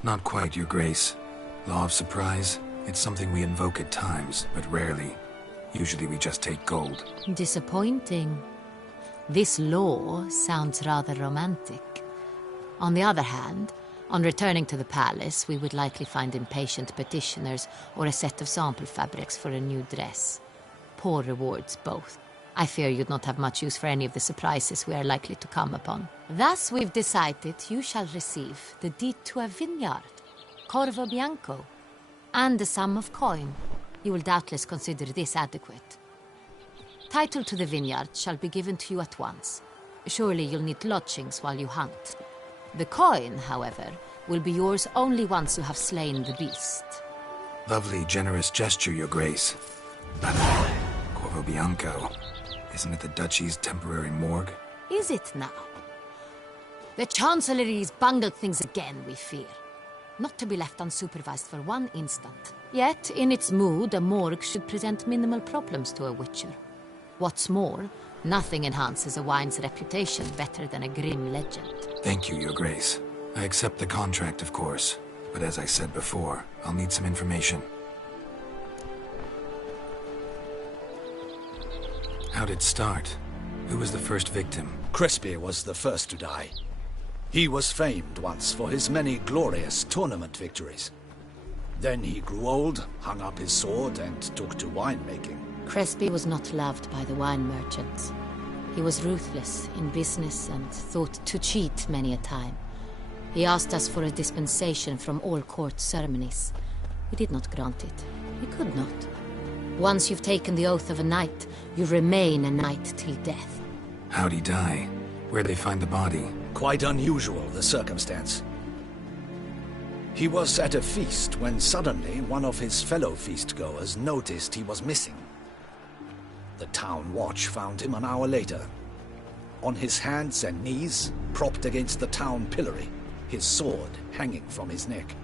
Not quite, Your Grace. Law of surprise, it's something we invoke at times, but rarely. Usually we just take gold. Disappointing. This law sounds rather romantic. On the other hand, on returning to the palace, we would likely find impatient petitioners or a set of sample fabrics for a new dress. Poor rewards, both. I fear you'd not have much use for any of the surprises we are likely to come upon. Thus, we've decided you shall receive the deed to a vineyard, Corvo Bianco, and a sum of coin. You will doubtless consider this adequate. Title to the vineyard shall be given to you at once. Surely you'll need lodgings while you hunt. The coin, however, will be yours only once you have slain the beast. Lovely, generous gesture, Your Grace. But Corvo Bianco, isn't it the Duchy's temporary morgue? Is it now? The Chancellery's bungled things again, we fear. Not to be left unsupervised for one instant. Yet, in its mood, a morgue should present minimal problems to a Witcher. What's more, nothing enhances a wine's reputation better than a grim legend. Thank you, Your Grace. I accept the contract, of course. But as I said before, I'll need some information. How'd it start? Who was the first victim? Crespi was the first to die. He was famed once for his many glorious tournament victories. Then he grew old, hung up his sword, and took to winemaking. Crespi was not loved by the wine merchants. He was ruthless in business and thought to cheat many a time. He asked us for a dispensation from all court ceremonies. We did not grant it. We could not. Once you've taken the oath of a knight, you remain a knight till death. How'd he die? Where'd they find the body? Quite unusual, the circumstance. He was at a feast when suddenly one of his fellow feastgoers noticed he was missing. The town watch found him an hour later. On his hands and knees, propped against the town pillory, his sword hanging from his neck.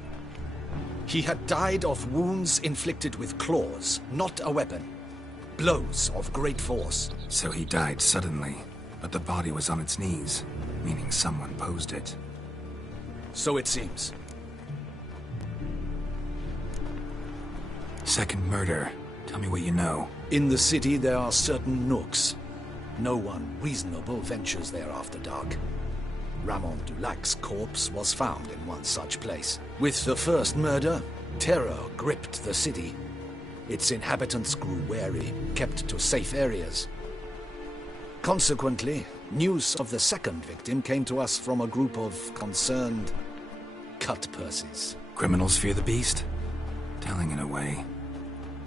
He had died of wounds inflicted with claws, not a weapon. Blows of great force. So he died suddenly, but the body was on its knees, meaning someone posed it. So it seems. Second murder. Tell me what you know. In the city there are certain nooks. No one reasonable ventures there after dark. Ramon Dulac's corpse was found in one such place. With the first murder, terror gripped the city. Its inhabitants grew wary, kept to safe areas. Consequently, news of the second victim came to us from a group of concerned cut-purses. Criminals fear the beast? Telling in a way.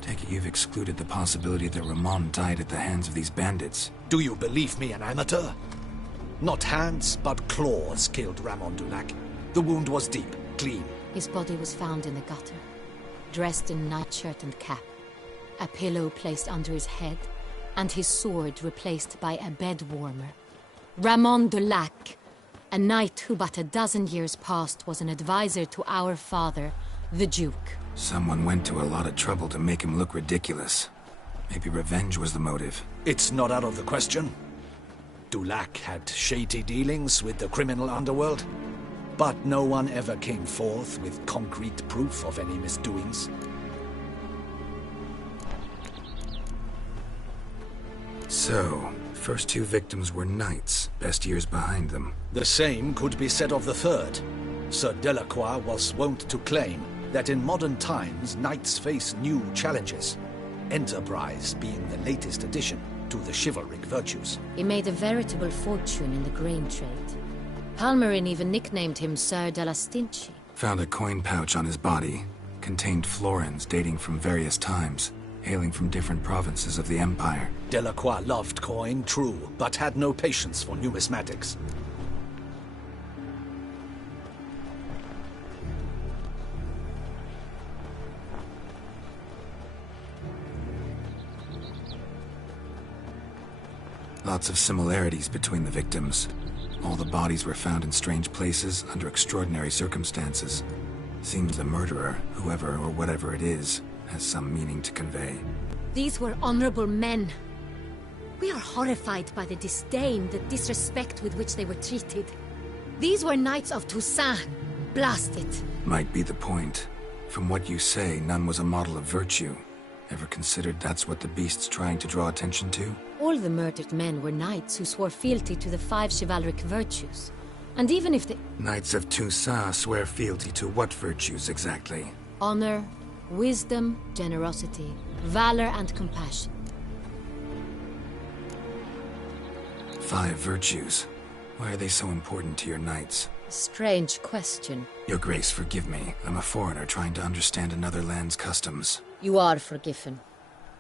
Take it you've excluded the possibility that Ramon died at the hands of these bandits. Do you believe me an amateur? Not hands, but claws killed Ramon Dulac. The wound was deep, clean. His body was found in the gutter, dressed in nightshirt and cap, a pillow placed under his head, and his sword replaced by a bed warmer. Ramon Dulac, a knight who but a dozen years past was an advisor to our father, the Duke. Someone went to a lot of trouble to make him look ridiculous. Maybe revenge was the motive. It's not out of the question. Dulac had shady dealings with the criminal underworld, but no one ever came forth with concrete proof of any misdoings. So, first two victims were knights, best years behind them. The same could be said of the third. Sir Delacroix was wont to claim that in modern times knights face new challenges, enterprise being the latest addition to the chivalric virtues. He made a veritable fortune in the grain trade. Palmerin even nicknamed him Sir de la Stinchi. Found a coin pouch on his body. Contained florins dating from various times, hailing from different provinces of the Empire. Delacroix loved coin, true, but had no patience for numismatics. Lots of similarities between the victims. All the bodies were found in strange places under extraordinary circumstances. Seems the murderer, whoever or whatever it is, has some meaning to convey. These were honorable men. We are horrified by the disdain, the disrespect with which they were treated. These were knights of Toussaint. Blast it. Might be the point. From what you say, none was a model of virtue. Ever considered that's what the beast's trying to draw attention to? All the murdered men were knights who swore fealty to the 5 chivalric virtues. And even if the... Knights of Toussaint swear fealty to what virtues exactly? Honor, wisdom, generosity, valor, and compassion. 5 virtues. Why are they so important to your knights? Strange question. Your Grace, forgive me. I'm a foreigner trying to understand another land's customs. You are forgiven.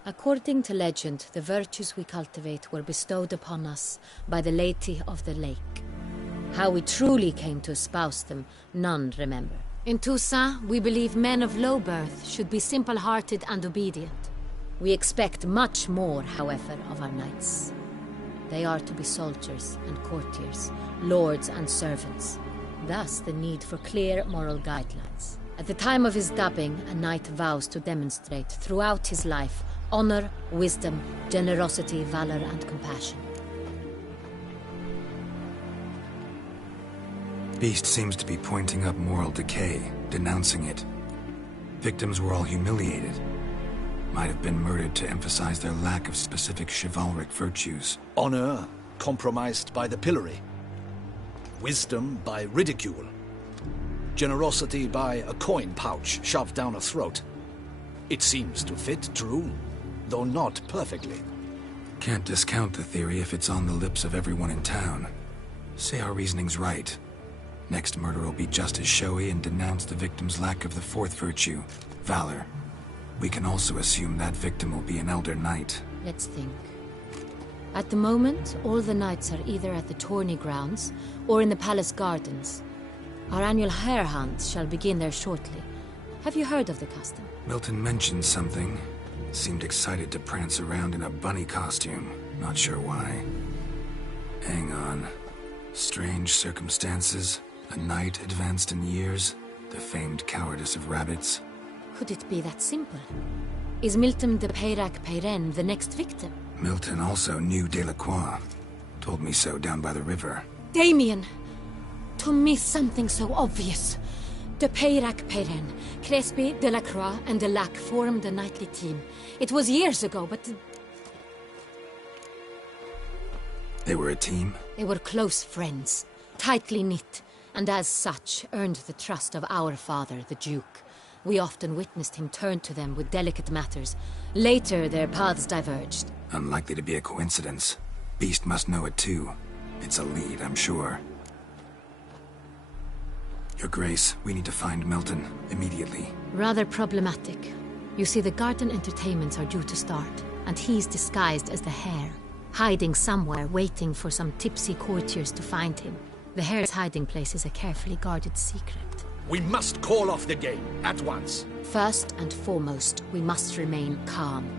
According to legend, the virtues we cultivate were bestowed upon us by the Lady of the Lake. How we truly came to espouse them, none remember. In Toussaint, we believe men of low birth should be simple-hearted and obedient. We expect much more, however, of our knights. They are to be soldiers and courtiers, lords and servants. Thus, the need for clear moral guidelines. At the time of his dubbing, a knight vows to demonstrate throughout his life honor, wisdom, generosity, valor, and compassion. Beast seems to be pointing up moral decay, denouncing it. Victims were all humiliated. Might have been murdered to emphasize their lack of specific chivalric virtues. Honor compromised by the pillory. Wisdom by ridicule. Generosity by a coin pouch shoved down a throat. It seems to fit true, though not perfectly. Can't discount the theory if it's on the lips of everyone in town. Say our reasoning's right. Next murder will be just as showy and denounce the victim's lack of the 4th virtue, valor. We can also assume that victim will be an elder knight. Let's think. At the moment, all the knights are either at the tourney grounds or in the palace gardens. Our annual hare hunt shall begin there shortly. Have you heard of the custom? Milton mentioned something. Seemed excited to prance around in a bunny costume. Not sure why. Hang on. Strange circumstances. A knight advanced in years. The famed cowardice of rabbits. Could it be that simple? Is Milton de Peyrac-Peyren the next victim? Milton also knew Delacroix. Told me so down by the river. Damien! To miss something so obvious. De Peyrac-Peyren, Crespi, Delacroix, and Delac formed a knightly team. It was years ago, but... They were a team? They were close friends, tightly knit, and as such earned the trust of our father, the Duke. We often witnessed him turn to them with delicate matters. Later, their paths diverged. Unlikely to be a coincidence. Beast must know it too. It's a lead, I'm sure. Your Grace, we need to find Milton, immediately. Rather problematic. You see, the garden entertainments are due to start, and he's disguised as the hare, hiding somewhere, waiting for some tipsy courtiers to find him. The hare's hiding place is a carefully guarded secret. We must call off the game, at once. First and foremost, we must remain calm.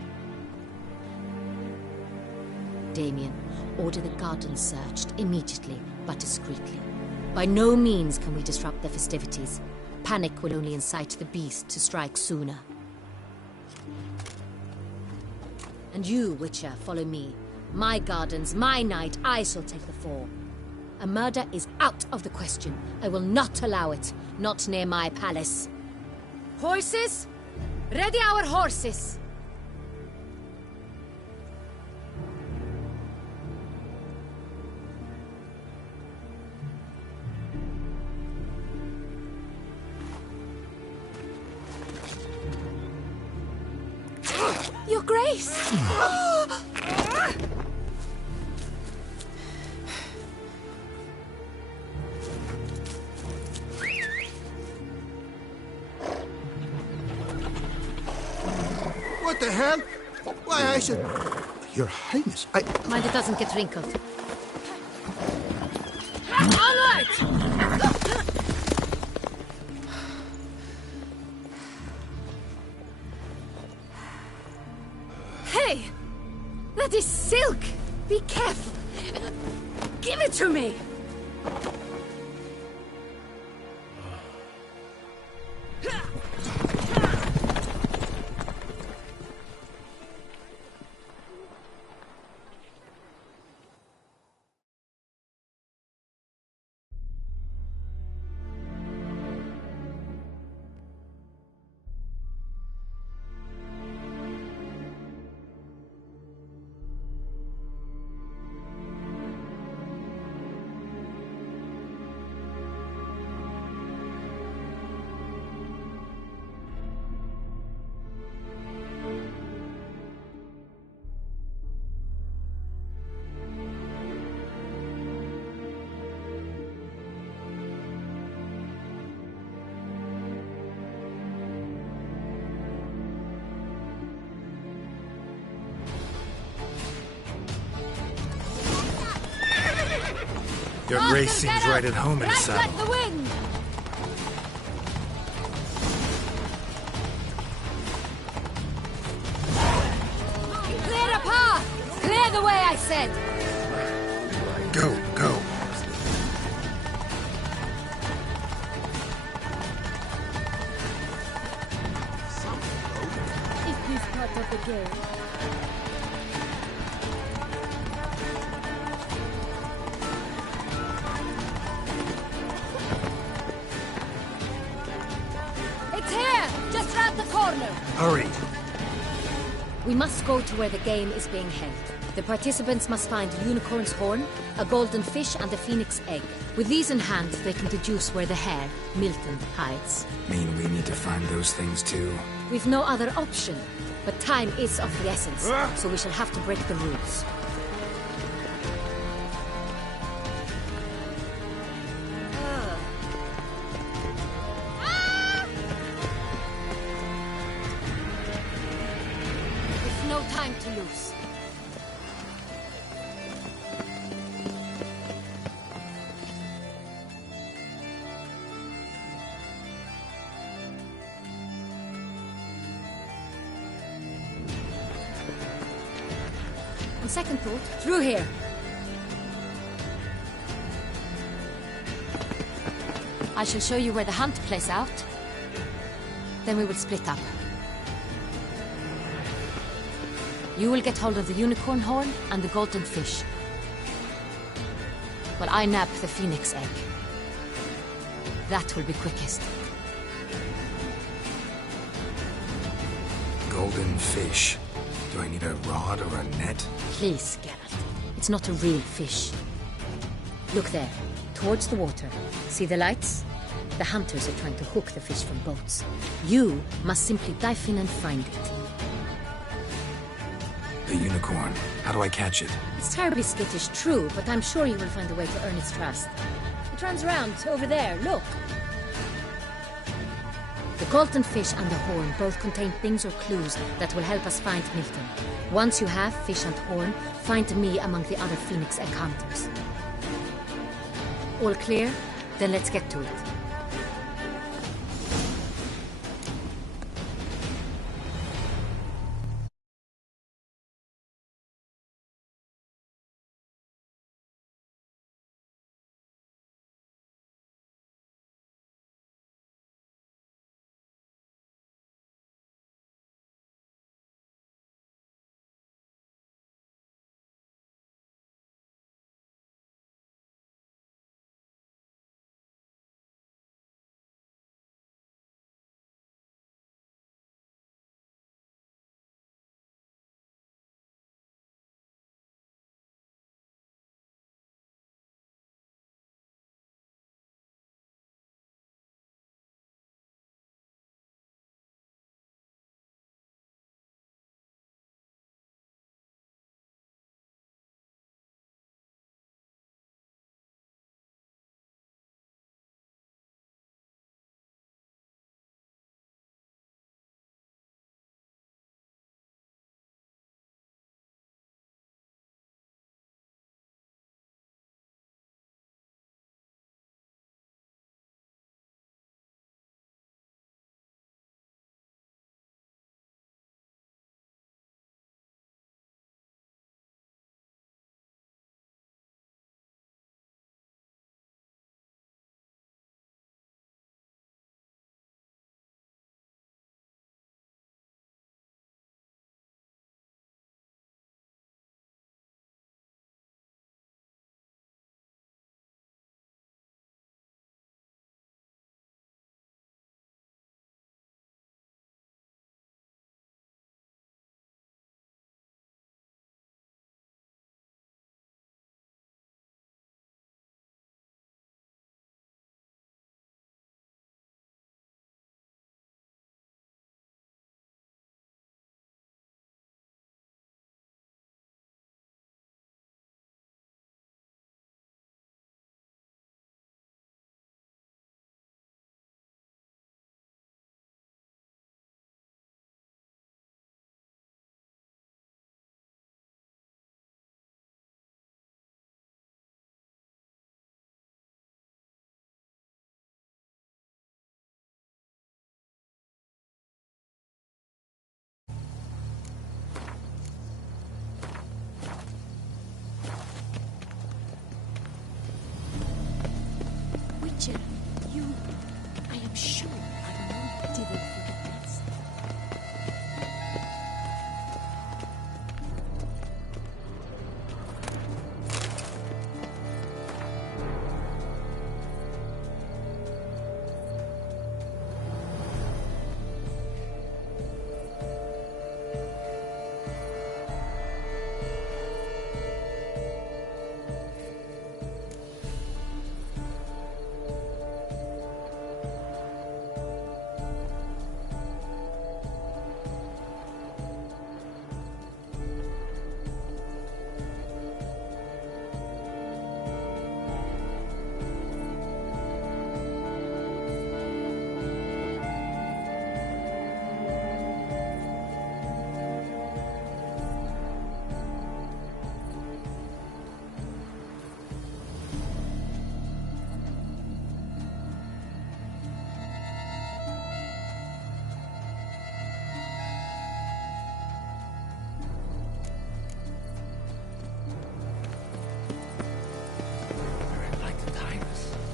Damien, order the garden searched immediately, but discreetly. By no means can we disrupt the festivities. Panic will only incite the beast to strike sooner. And you, Witcher, follow me. My gardens, my night, I shall take the fall. A murder is out of the question. I will not allow it. Not near my palace. Horses? Ready our horses! Your Grace! What the hell? Why, I should... Your Highness, Mind it doesn't get wrinkled. Onward! Hey! That is silk! Be careful! Give it to me! Your Grace seems right at home in the saddle. Like the wind! Clear a path! Clear the way, I said! Go, go. Is this part of the game? Hurry. We must go to where the game is being held. The participants must find a unicorn's horn, a golden fish, and a phoenix egg. With these in hand, they can deduce where the hare, Milton, hides. Mean we need to find those things too? We've no other option. But time is of the essence, so we shall have to break the rules. Time to lose. On second thought, through here. I shall show you where the hunt plays out. Then we will split up. You will get hold of the unicorn horn and the golden fish, while I nab the phoenix egg. That will be quickest. Golden fish. Do I need a rod or a net? Please, Geralt. It's not a real fish. Look there, towards the water. See the lights? The hunters are trying to hook the fish from boats. You must simply dive in and find it. The unicorn. How do I catch it? It's terribly skittish, true, but I'm sure you will find a way to earn its trust. It runs around, over there, look. The golden fish and the horn both contain things or clues that will help us find Milton. Once you have fish and horn, find me among the other Phoenix Egg hunters. All clear? Then let's get to it.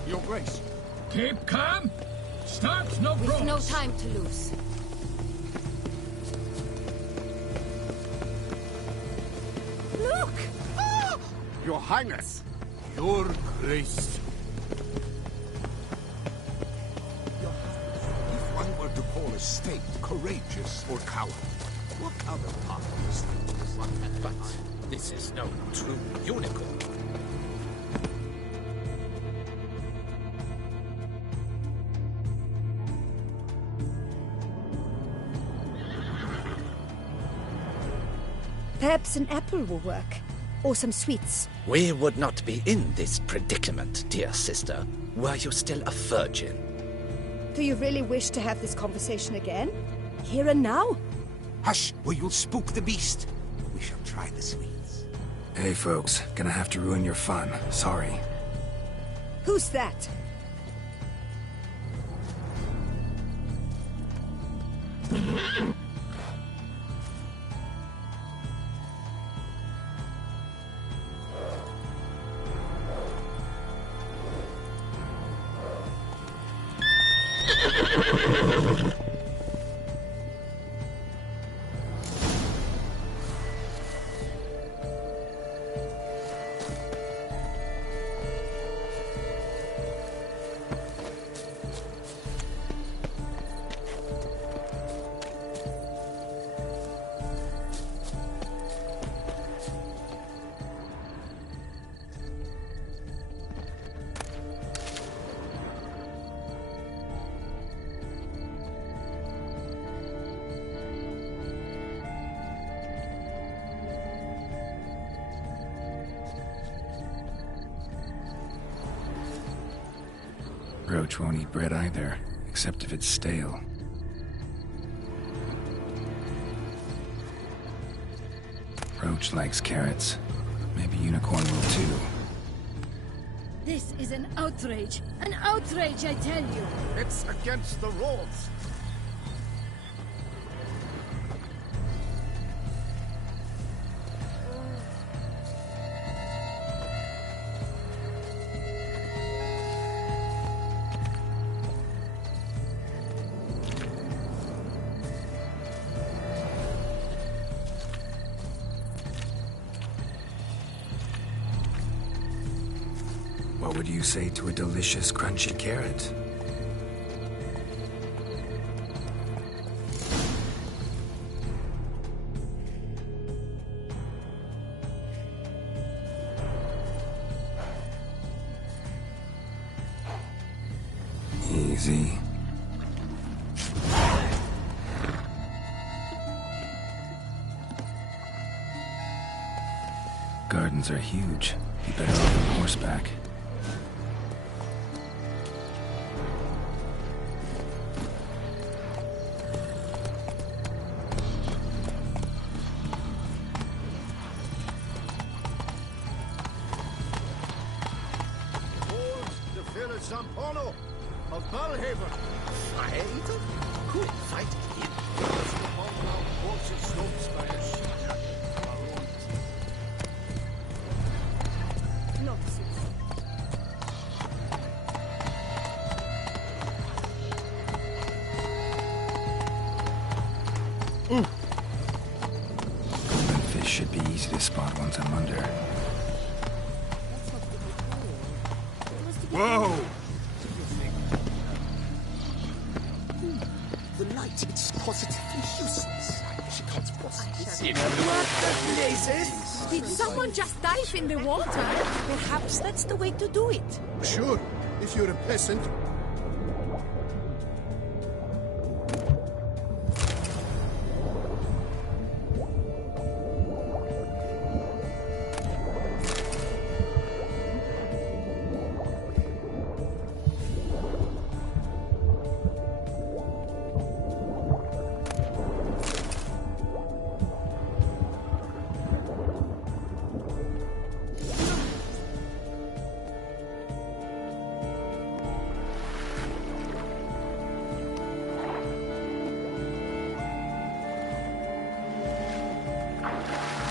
Your Grace. Keep calm. Start no We've brawls. no time to lose. Look! Oh! Your Highness. Your Grace. If one were to call a state courageous or coward, what other part of the state is one that? But this is no true unicorn. Perhaps an apple will work. Or some sweets. We would not be in this predicament, dear sister, were you still a virgin. Do you really wish to have this conversation again? Here and now? Hush, or you'll spook the beast. We shall try the sweets. Hey, folks. Gonna have to ruin your fun. Sorry. Who's that? Roach won't eat bread either, except if it's stale. Roach likes carrots. Maybe Unicorn will too. This is an outrage! An outrage, I tell you! It's against the rules. What would you say to a delicious, crunchy carrot? Easy. Gardens are huge. You better off on horseback. Zampano of Balhaven. Fight? Who invited him? Horses slopes by a sheep. Nonsense. Golden fish should be easy to spot once I'm under. Whoa! The light, it's positively useless. She can't possibly. What the blazes? Did someone just dive in the water? Perhaps that's the way to do it. Sure, if you're a peasant.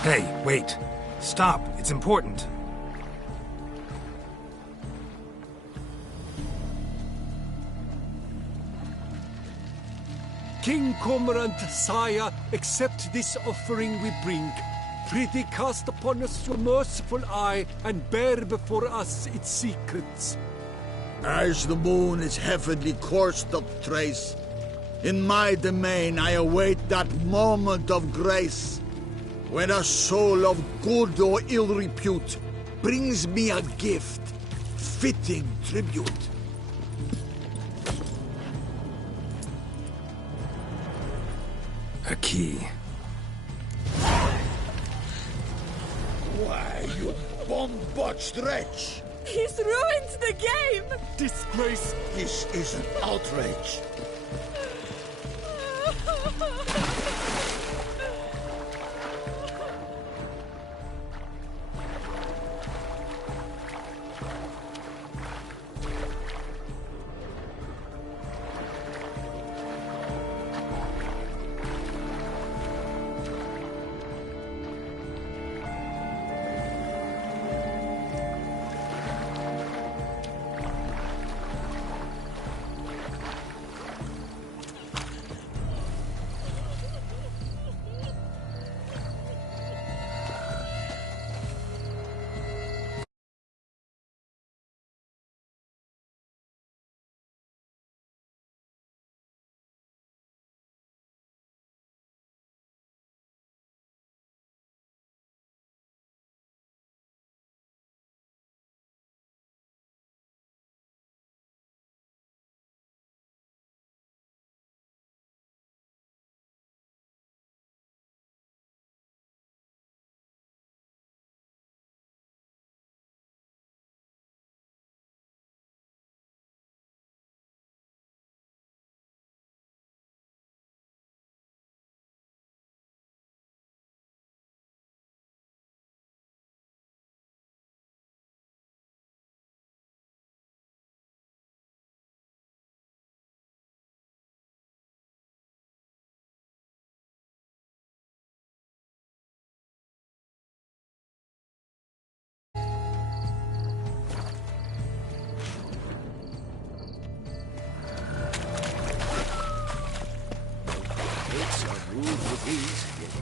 Hey, wait. Stop. It's important. King Cormorant, sire, accept this offering we bring. Prithee cast upon us your merciful eye, and bear before us its secrets. As the moon is heavenly coursed up trace, in my domain I await that moment of grace, when a soul of good or ill repute brings me a gift, fitting tribute. A key. Why, you bomb-botched wretch! He's ruined the game! Disgrace! This is an outrage.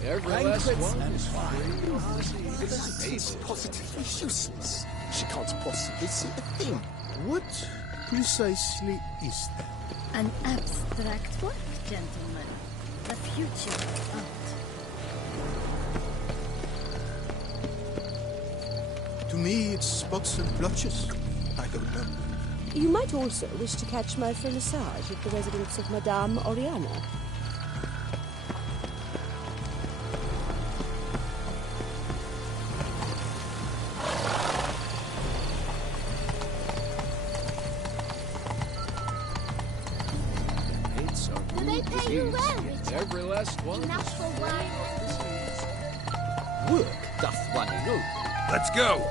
Every last one is fine. It's positively useless. She can't possibly see a thing. What precisely is that? An abstract work, gentlemen. The future of art. To me, it's spots and blotches. I don't know. You might also wish to catch my vernissage at the residence of Madame Oriana. Every last one. Enough for wine. Work doth one know. Let's go!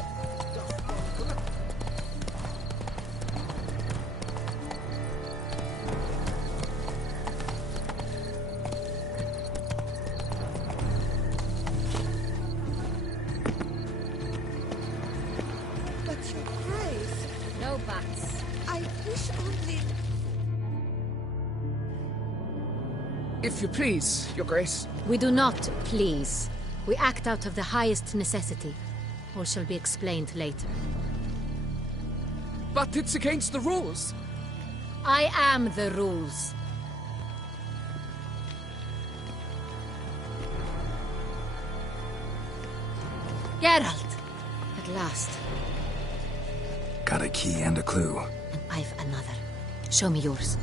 But your grace, No buts. I wish only... If you please, Your Grace. We do not please. We act out of the highest necessity. All shall be explained later. But it's against the rules. I am the rules. Geralt! At last. Got a key and a clue. And I've another. Show me yours.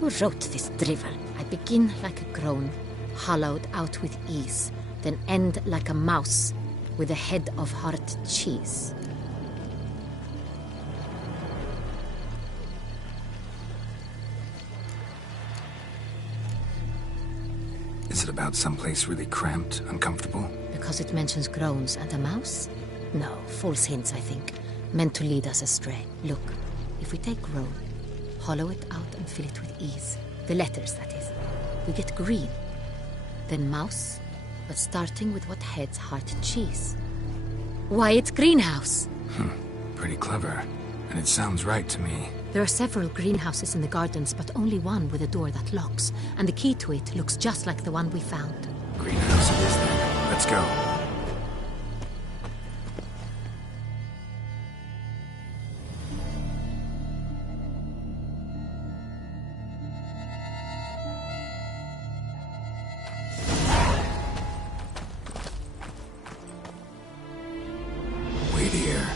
Who wrote this drivel? I begin like a groan, hollowed out with ease, then end like a mouse, with a head of hard cheese. Is it about someplace really cramped, uncomfortable? Because it mentions groans and a mouse? No, false hints, I think. Meant to lead us astray. Look, if we take groan, hollow it out and fill it with ease. The letters, that is. We get green. Then mouse, but starting with what heads heart cheese. Why, it's greenhouse. Pretty clever. And it sounds right to me. There are several greenhouses in the gardens, but only one with a door that locks. And the key to it looks just like the one we found. Greenhouse it is then. Let's go. Wait here.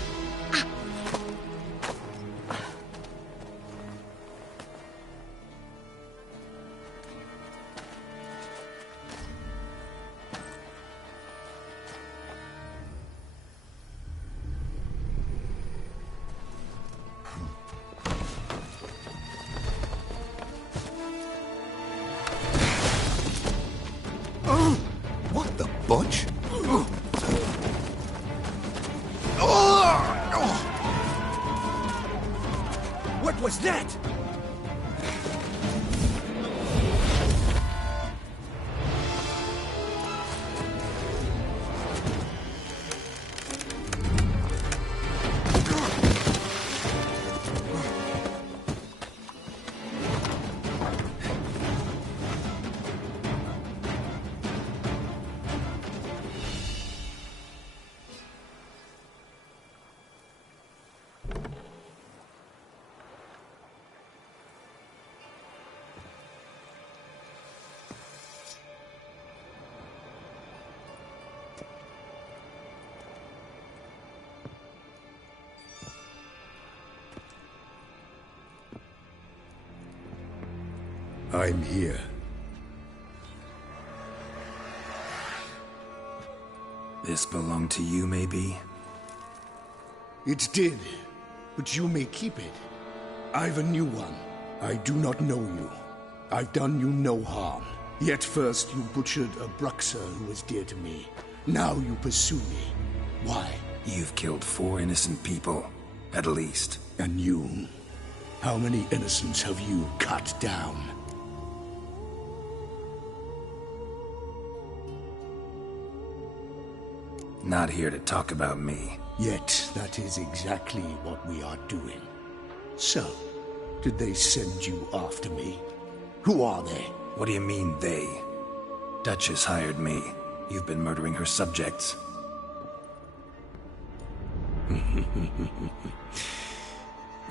What the bunch? What was that? I'm here. This belonged to you, maybe? It did, but you may keep it. I've a new one. I do not know you. I've done you no harm. Yet first you butchered a Bruxer who was dear to me. Now you pursue me. Why? You've killed 4 innocent people, at least. And you? How many innocents have you cut down? Not here to talk about me. Yet that is exactly what we are doing. So, did they send you after me? Who are they? What do you mean, they? Duchess hired me. You've been murdering her subjects.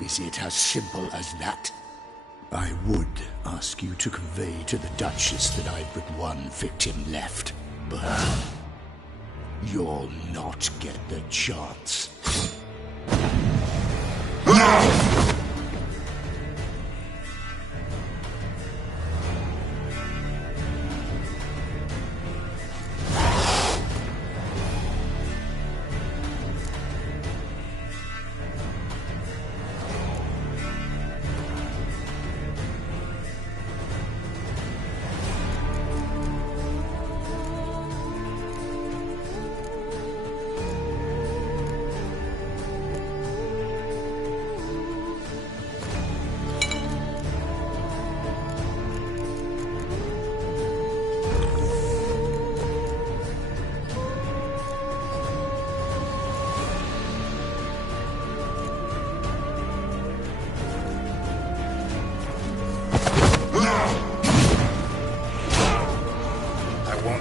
Is it as simple as that? I would ask you to convey to the Duchess that I've but one victim left, but you'll not get the chance.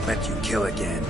Let you kill again.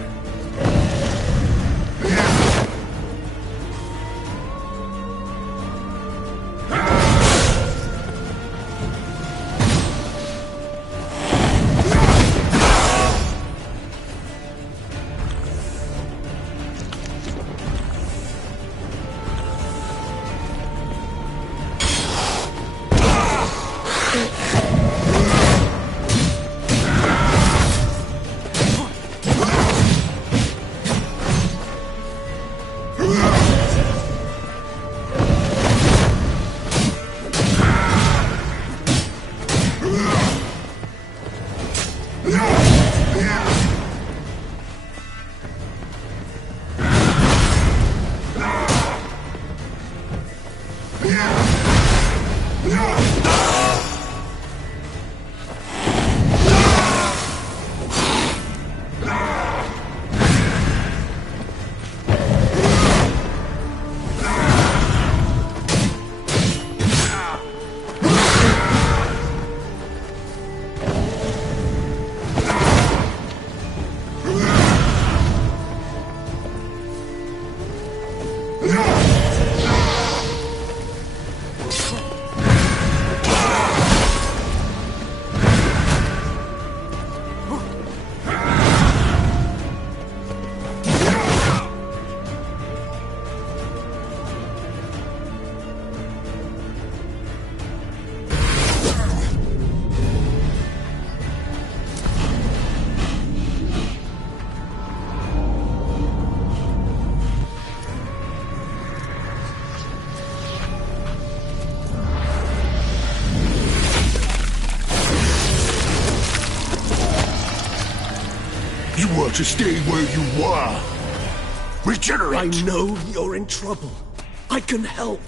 You were to stay where you were. Regenerate! I know you're in trouble. I can help.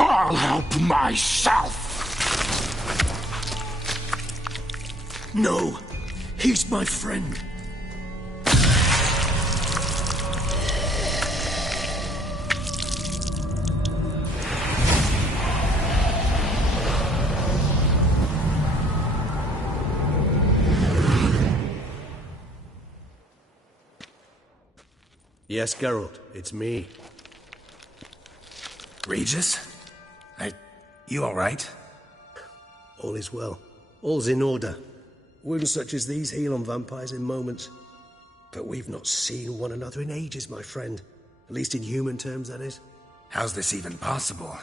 I'll help myself! No, he's my friend. Yes, Geralt, it's me. Regis? You alright? All is well. All's in order. Wounds such as these heal on vampires in moments. But we've not seen one another in ages, my friend. At least in human terms, that is. How's this even possible?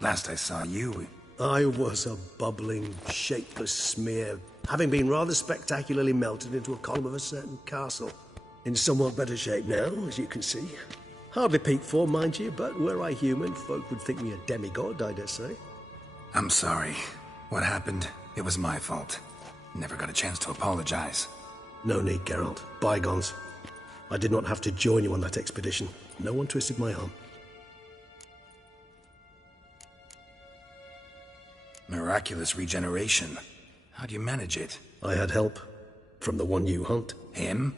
Last I saw you... I was a bubbling, shapeless smear, having been rather spectacularly melted into a column of a certain castle. In somewhat better shape now, as you can see. Hardly peak form, mind you, but were I human, folk would think me a demigod, I dare say. I'm sorry. What happened, it was my fault. Never got a chance to apologize. No need, Geralt. Bygones. I did not have to join you on that expedition. No one twisted my arm. Miraculous regeneration. How do you manage it? I had help. From the one you hunt. Him?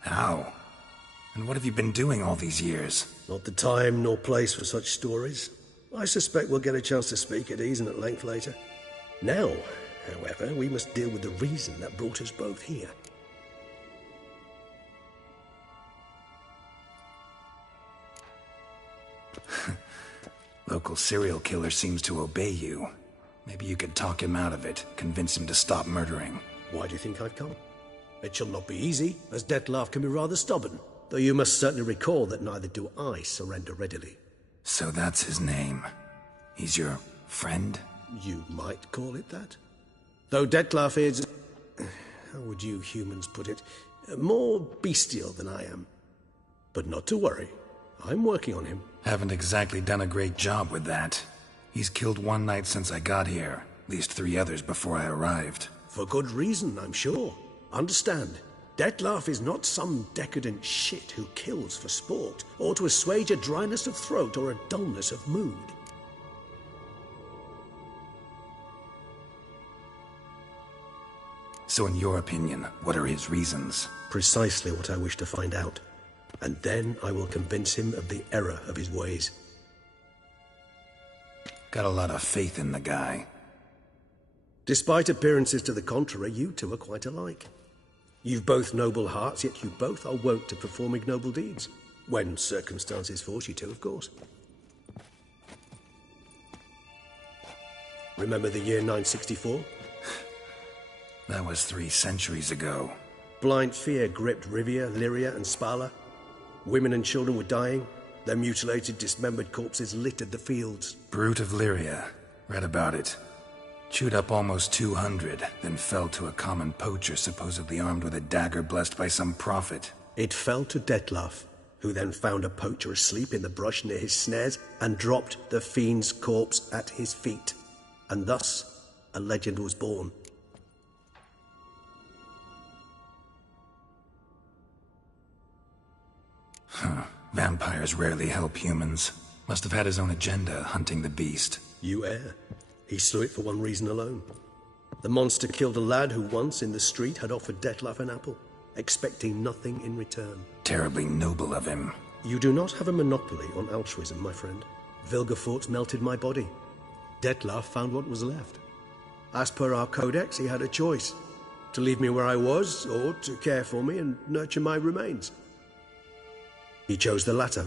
How? And what have you been doing all these years? Not the time nor place for such stories. I suspect we'll get a chance to speak at ease and at length later. Now, however, we must deal with the reason that brought us both here. Local serial killer seems to obey you. Maybe you could talk him out of it, convince him to stop murdering. Why do you think I've come? It shall not be easy, as Dettlaff can be rather stubborn. Though you must certainly recall that neither do I surrender readily. So that's his name. He's your friend? You might call it that. Though Dettlaff is... how would you humans put it? More bestial than I am. But not to worry. I'm working on him. Haven't exactly done a great job with that. He's killed one knight since I got here. At least 3 others before I arrived. For good reason, I'm sure. Understand, Dettlaff is not some decadent shit who kills for sport, or to assuage a dryness of throat or a dullness of mood. So in your opinion, what are his reasons? Precisely what I wish to find out. And then I will convince him of the error of his ways. Got a lot of faith in the guy. Despite appearances to the contrary, you two are quite alike. You've both noble hearts, yet you both are wont to perform ignoble deeds. When circumstances force you to, of course. Remember the year 964? That was 3 centuries ago. Blind fear gripped Rivia, Lyria, and Spala. Women and children were dying. Their mutilated, dismembered corpses littered the fields. Brute of Lyria. Read about it. Chewed up almost 200, then fell to a common poacher supposedly armed with a dagger blessed by some prophet. It fell to Dettlaff, who then found a poacher asleep in the brush near his snares and dropped the fiend's corpse at his feet. And thus, a legend was born. Vampires rarely help humans. Must have had his own agenda, hunting the beast. You err. He slew it for one reason alone. The monster killed a lad who once, in the street, had offered Dettlaff an apple, expecting nothing in return. Terribly noble of him. You do not have a monopoly on altruism, my friend. Vilgefortz melted my body. Dettlaff found what was left. As per our codex, he had a choice. To leave me where I was, or to care for me and nurture my remains. He chose the latter.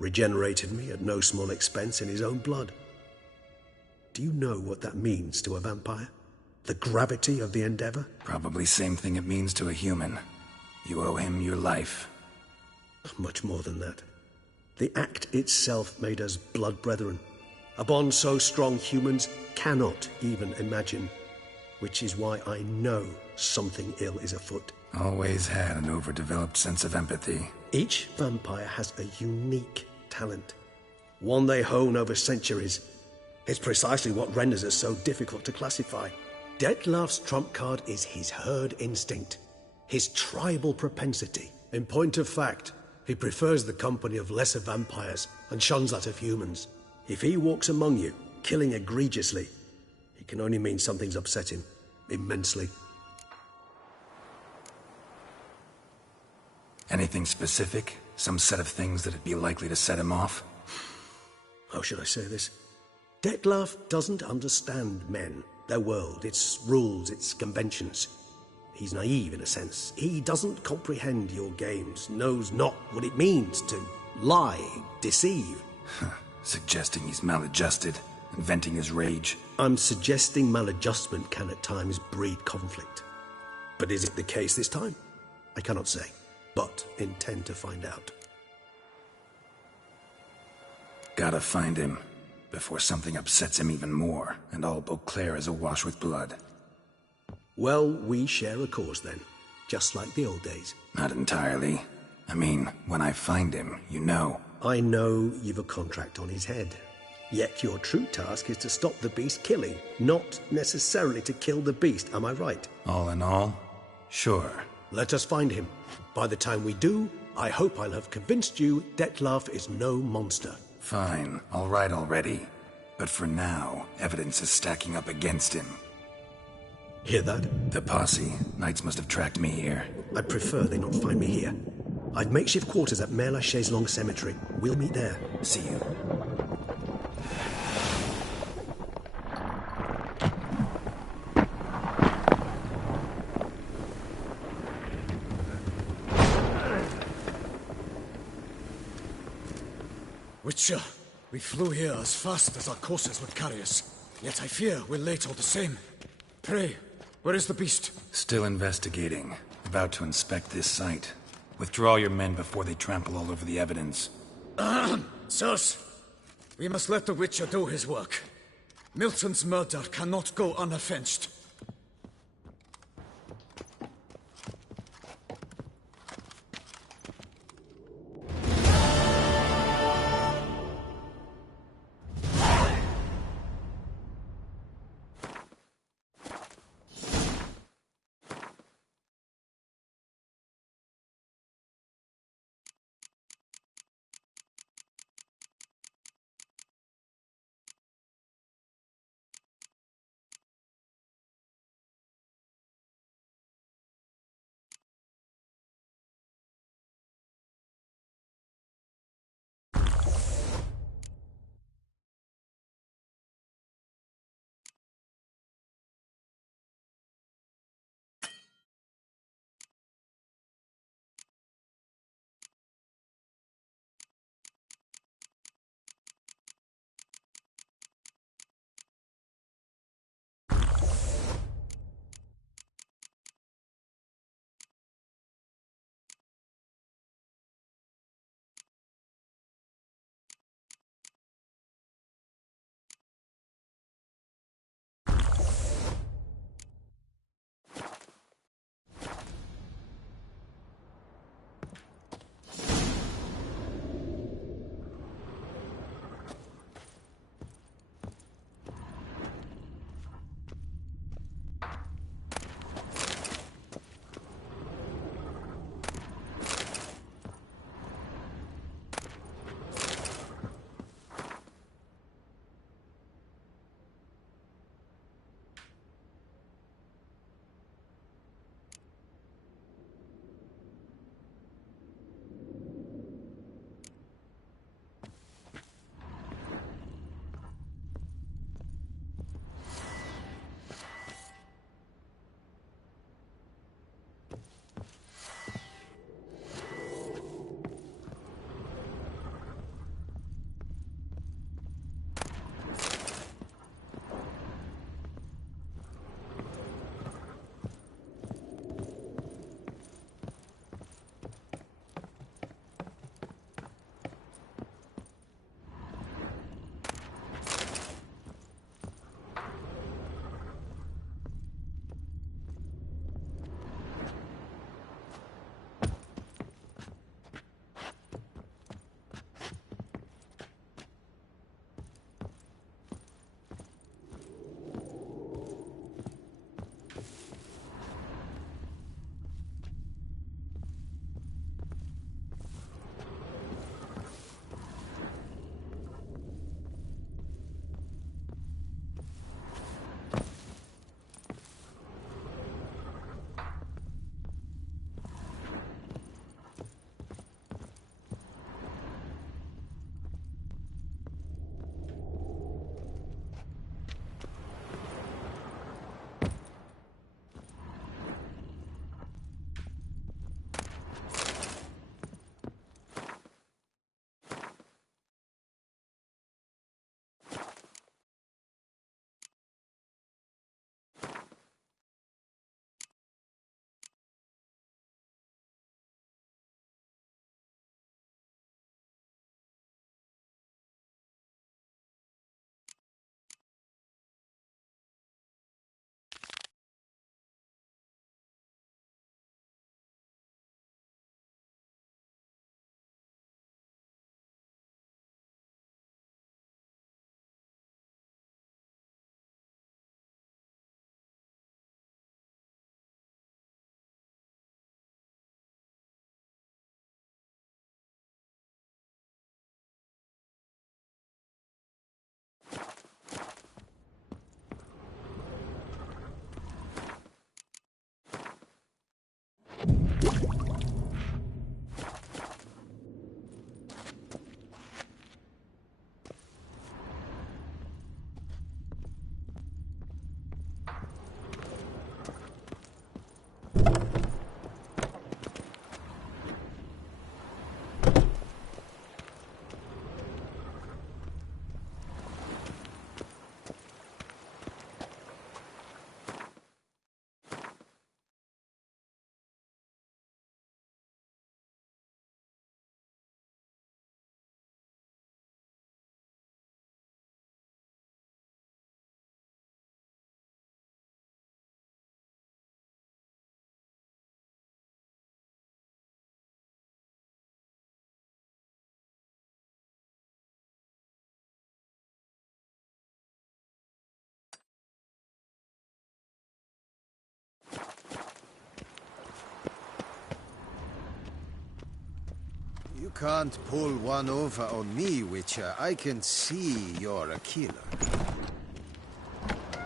Regenerated me at no small expense in his own blood. Do you know what that means to a vampire? The gravity of the endeavor? Probably same thing it means to a human. You owe him your life. Much more than that. The act itself made us blood brethren. A bond so strong humans cannot even imagine. Which is why I know something ill is afoot. Always had an overdeveloped sense of empathy. Each vampire has a unique talent. One they hone over centuries. It's precisely what renders us so difficult to classify. Dettlaff's trump card is his herd instinct. His tribal propensity. In point of fact, he prefers the company of lesser vampires and shuns that of humans. If he walks among you, killing egregiously, it can only mean something's upset him immensely. Anything specific? Some set of things that'd be likely to set him off? How should I say this? Dettlaff doesn't understand men, their world, its rules, its conventions. He's naive in a sense. He doesn't comprehend your games, knows not what it means to lie, deceive. Suggesting he's maladjusted and venting his rage. I'm suggesting maladjustment can at times breed conflict. But is it the case this time? I cannot say, but intend to find out. Gotta find him before something upsets him even more and all Beauclair is awash with blood. Well, we share a cause then, just like the old days. Not entirely. I mean, when I find him, you know. I know you've a contract on his head. Yet your true task is to stop the beast killing, not necessarily to kill the beast, am I right? All in all, sure. Let us find him. By the time we do, I hope I'll have convinced you Dettlaff is no monster. Fine, all right already. But for now, evidence is stacking up against him. Hear that? The posse. Knights must have tracked me here. I'd prefer they not find me here. I'd makeshift quarters at Mère Lachaise Long Cemetery. We'll meet there. See you. Witcher, we flew here as fast as our courses would carry us. Yet I fear we're late all the same. Pray, where is the beast? Still investigating. About to inspect this site. Withdraw your men before they trample all over the evidence. Sirs, we must let the Witcher do his work. Milton's murder cannot go unavenged. You can't pull one over on me, Witcher. I can see you're a killer.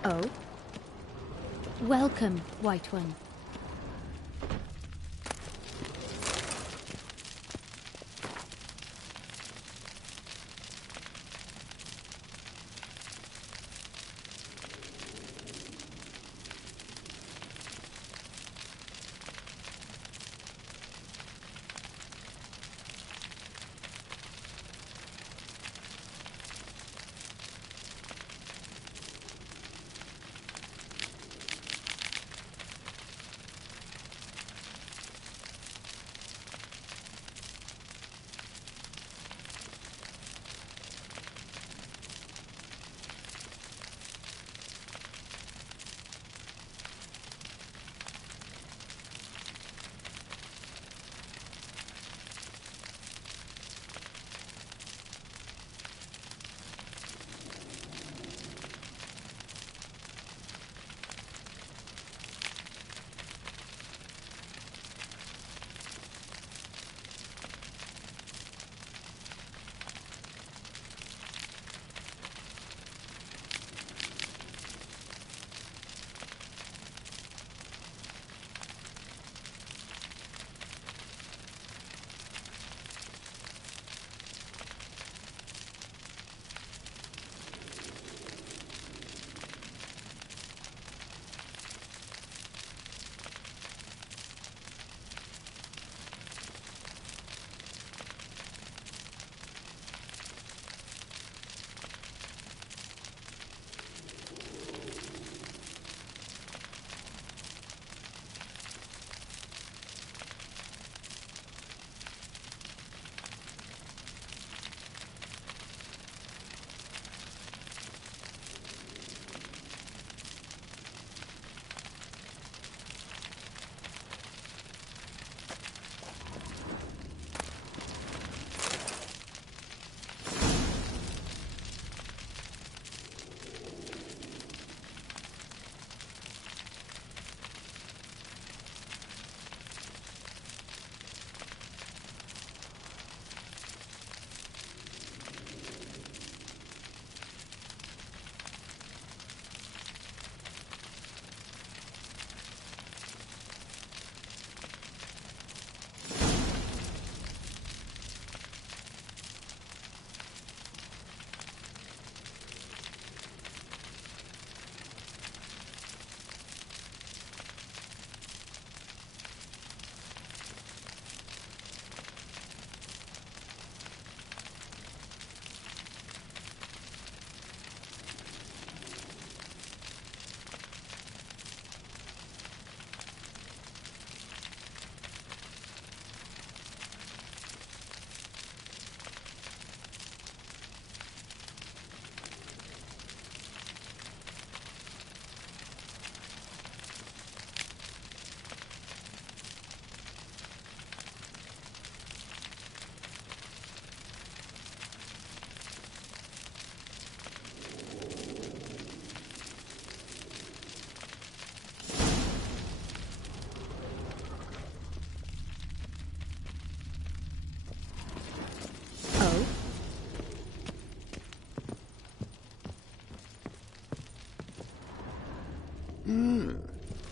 Oh? Welcome, White One.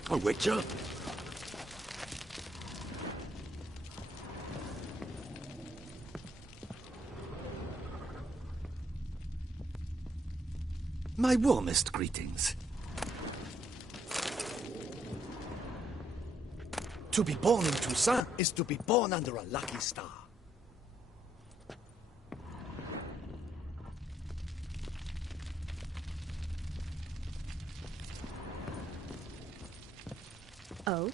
A witcher? My warmest greetings. To be born in Toussaint is to be born under a lucky star. Oh?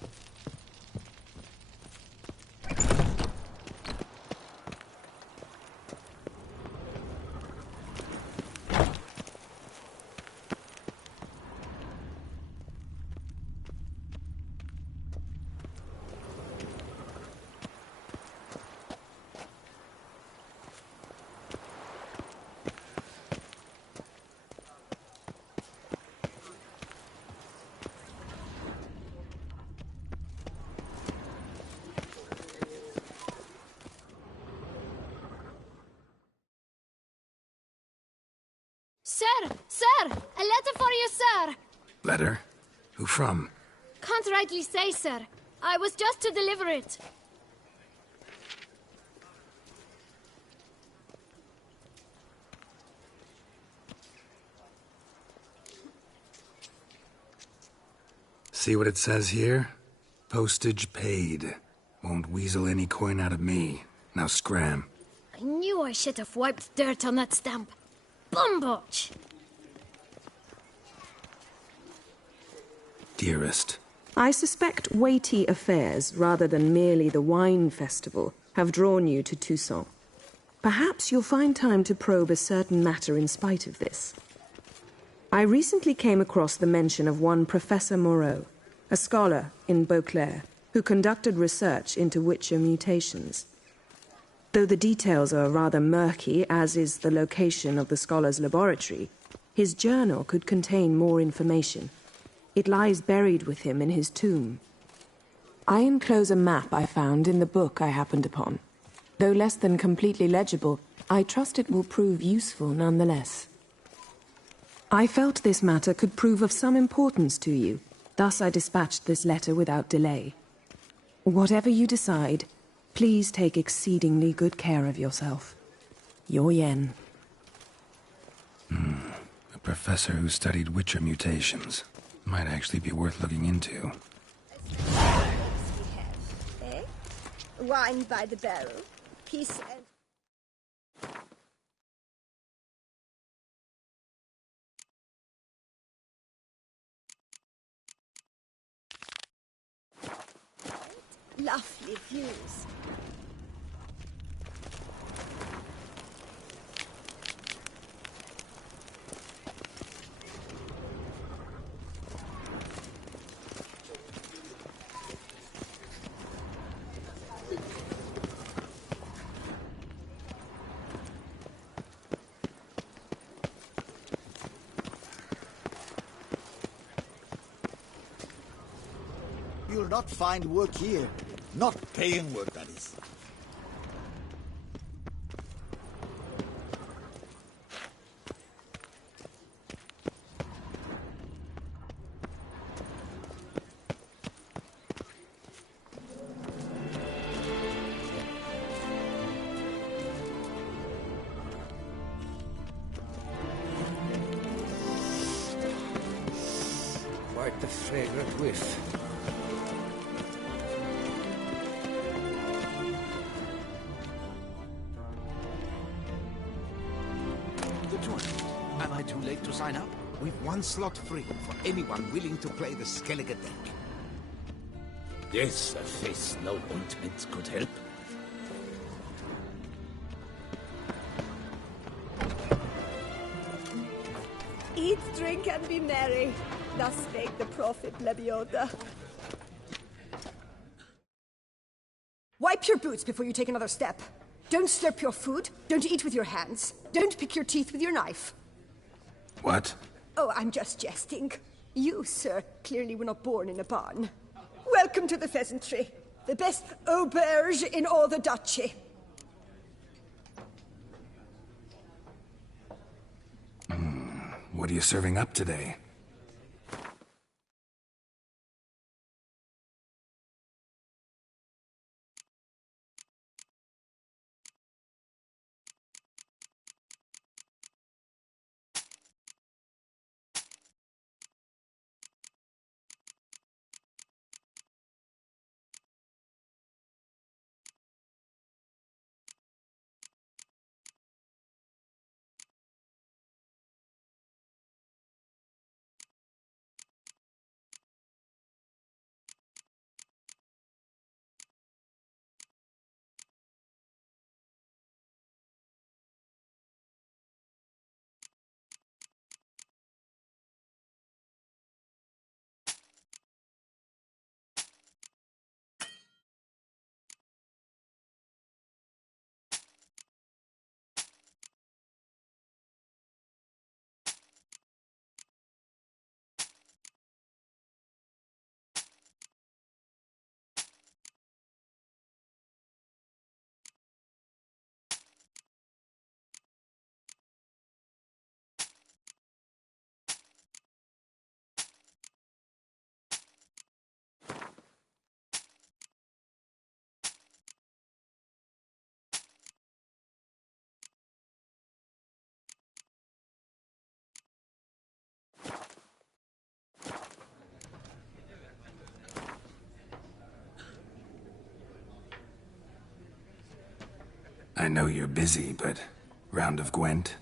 Letter? Who from? Can't rightly say, sir. I was just to deliver it. See what it says here? Postage paid. Won't weasel any coin out of me. Now scram. I knew I should have wiped dirt on that stamp. Bumbotch! Dearest. I suspect weighty affairs, rather than merely the wine festival, have drawn you to Toussaint. Perhaps you'll find time to probe a certain matter in spite of this. I recently came across the mention of one Professor Moreau, a scholar in Beauclair, who conducted research into Witcher mutations. Though the details are rather murky, as is the location of the scholar's laboratory, his journal could contain more information. It lies buried with him in his tomb. I enclose a map I found in the book I happened upon. Though less than completely legible, I trust it will prove useful nonetheless. I felt this matter could prove of some importance to you, thus I dispatched this letter without delay. Whatever you decide, please take exceedingly good care of yourself. Your Yen. A professor who studied Witcher mutations. Might actually be worth looking into. Eh? Wine by the barrel. Peace and... Lovely views. You'll not find work here. Not paying work, that is. Quite the fragrant whiff. Good one. Am I too late to sign up? We've one slot free for anyone willing to play the Skellige deck. Yes, a face no ointment could help. Eat, drink, and be merry. Thus spake the prophet Lebioda. Wipe your boots before you take another step. Don't slurp your food. Don't eat with your hands. Don't pick your teeth with your knife. What? Oh, I'm just jesting. You, sir, clearly were not born in a barn. Welcome to the Pheasantry. The best auberge in all the duchy. What are you serving up today? I know you're busy, but round of Gwent?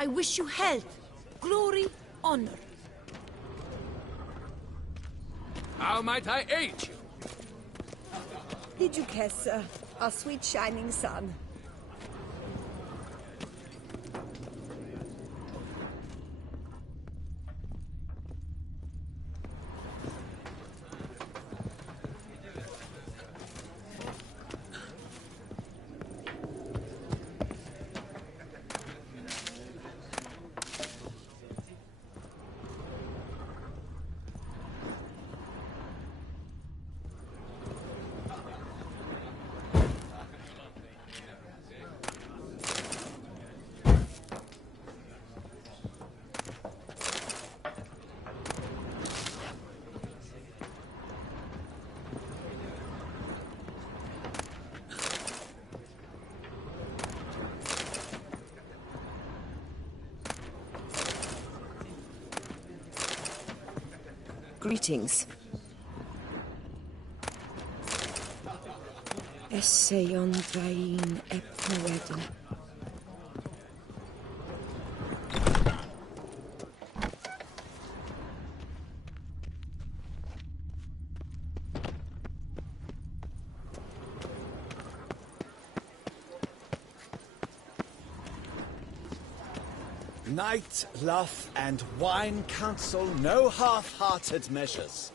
I wish you health, glory, honor. How might I aid you? The Duchessa, our sweet shining sun. Greetings. Esseion vain epnoedin. Night, luff, and wine counsel no half-hearted measures.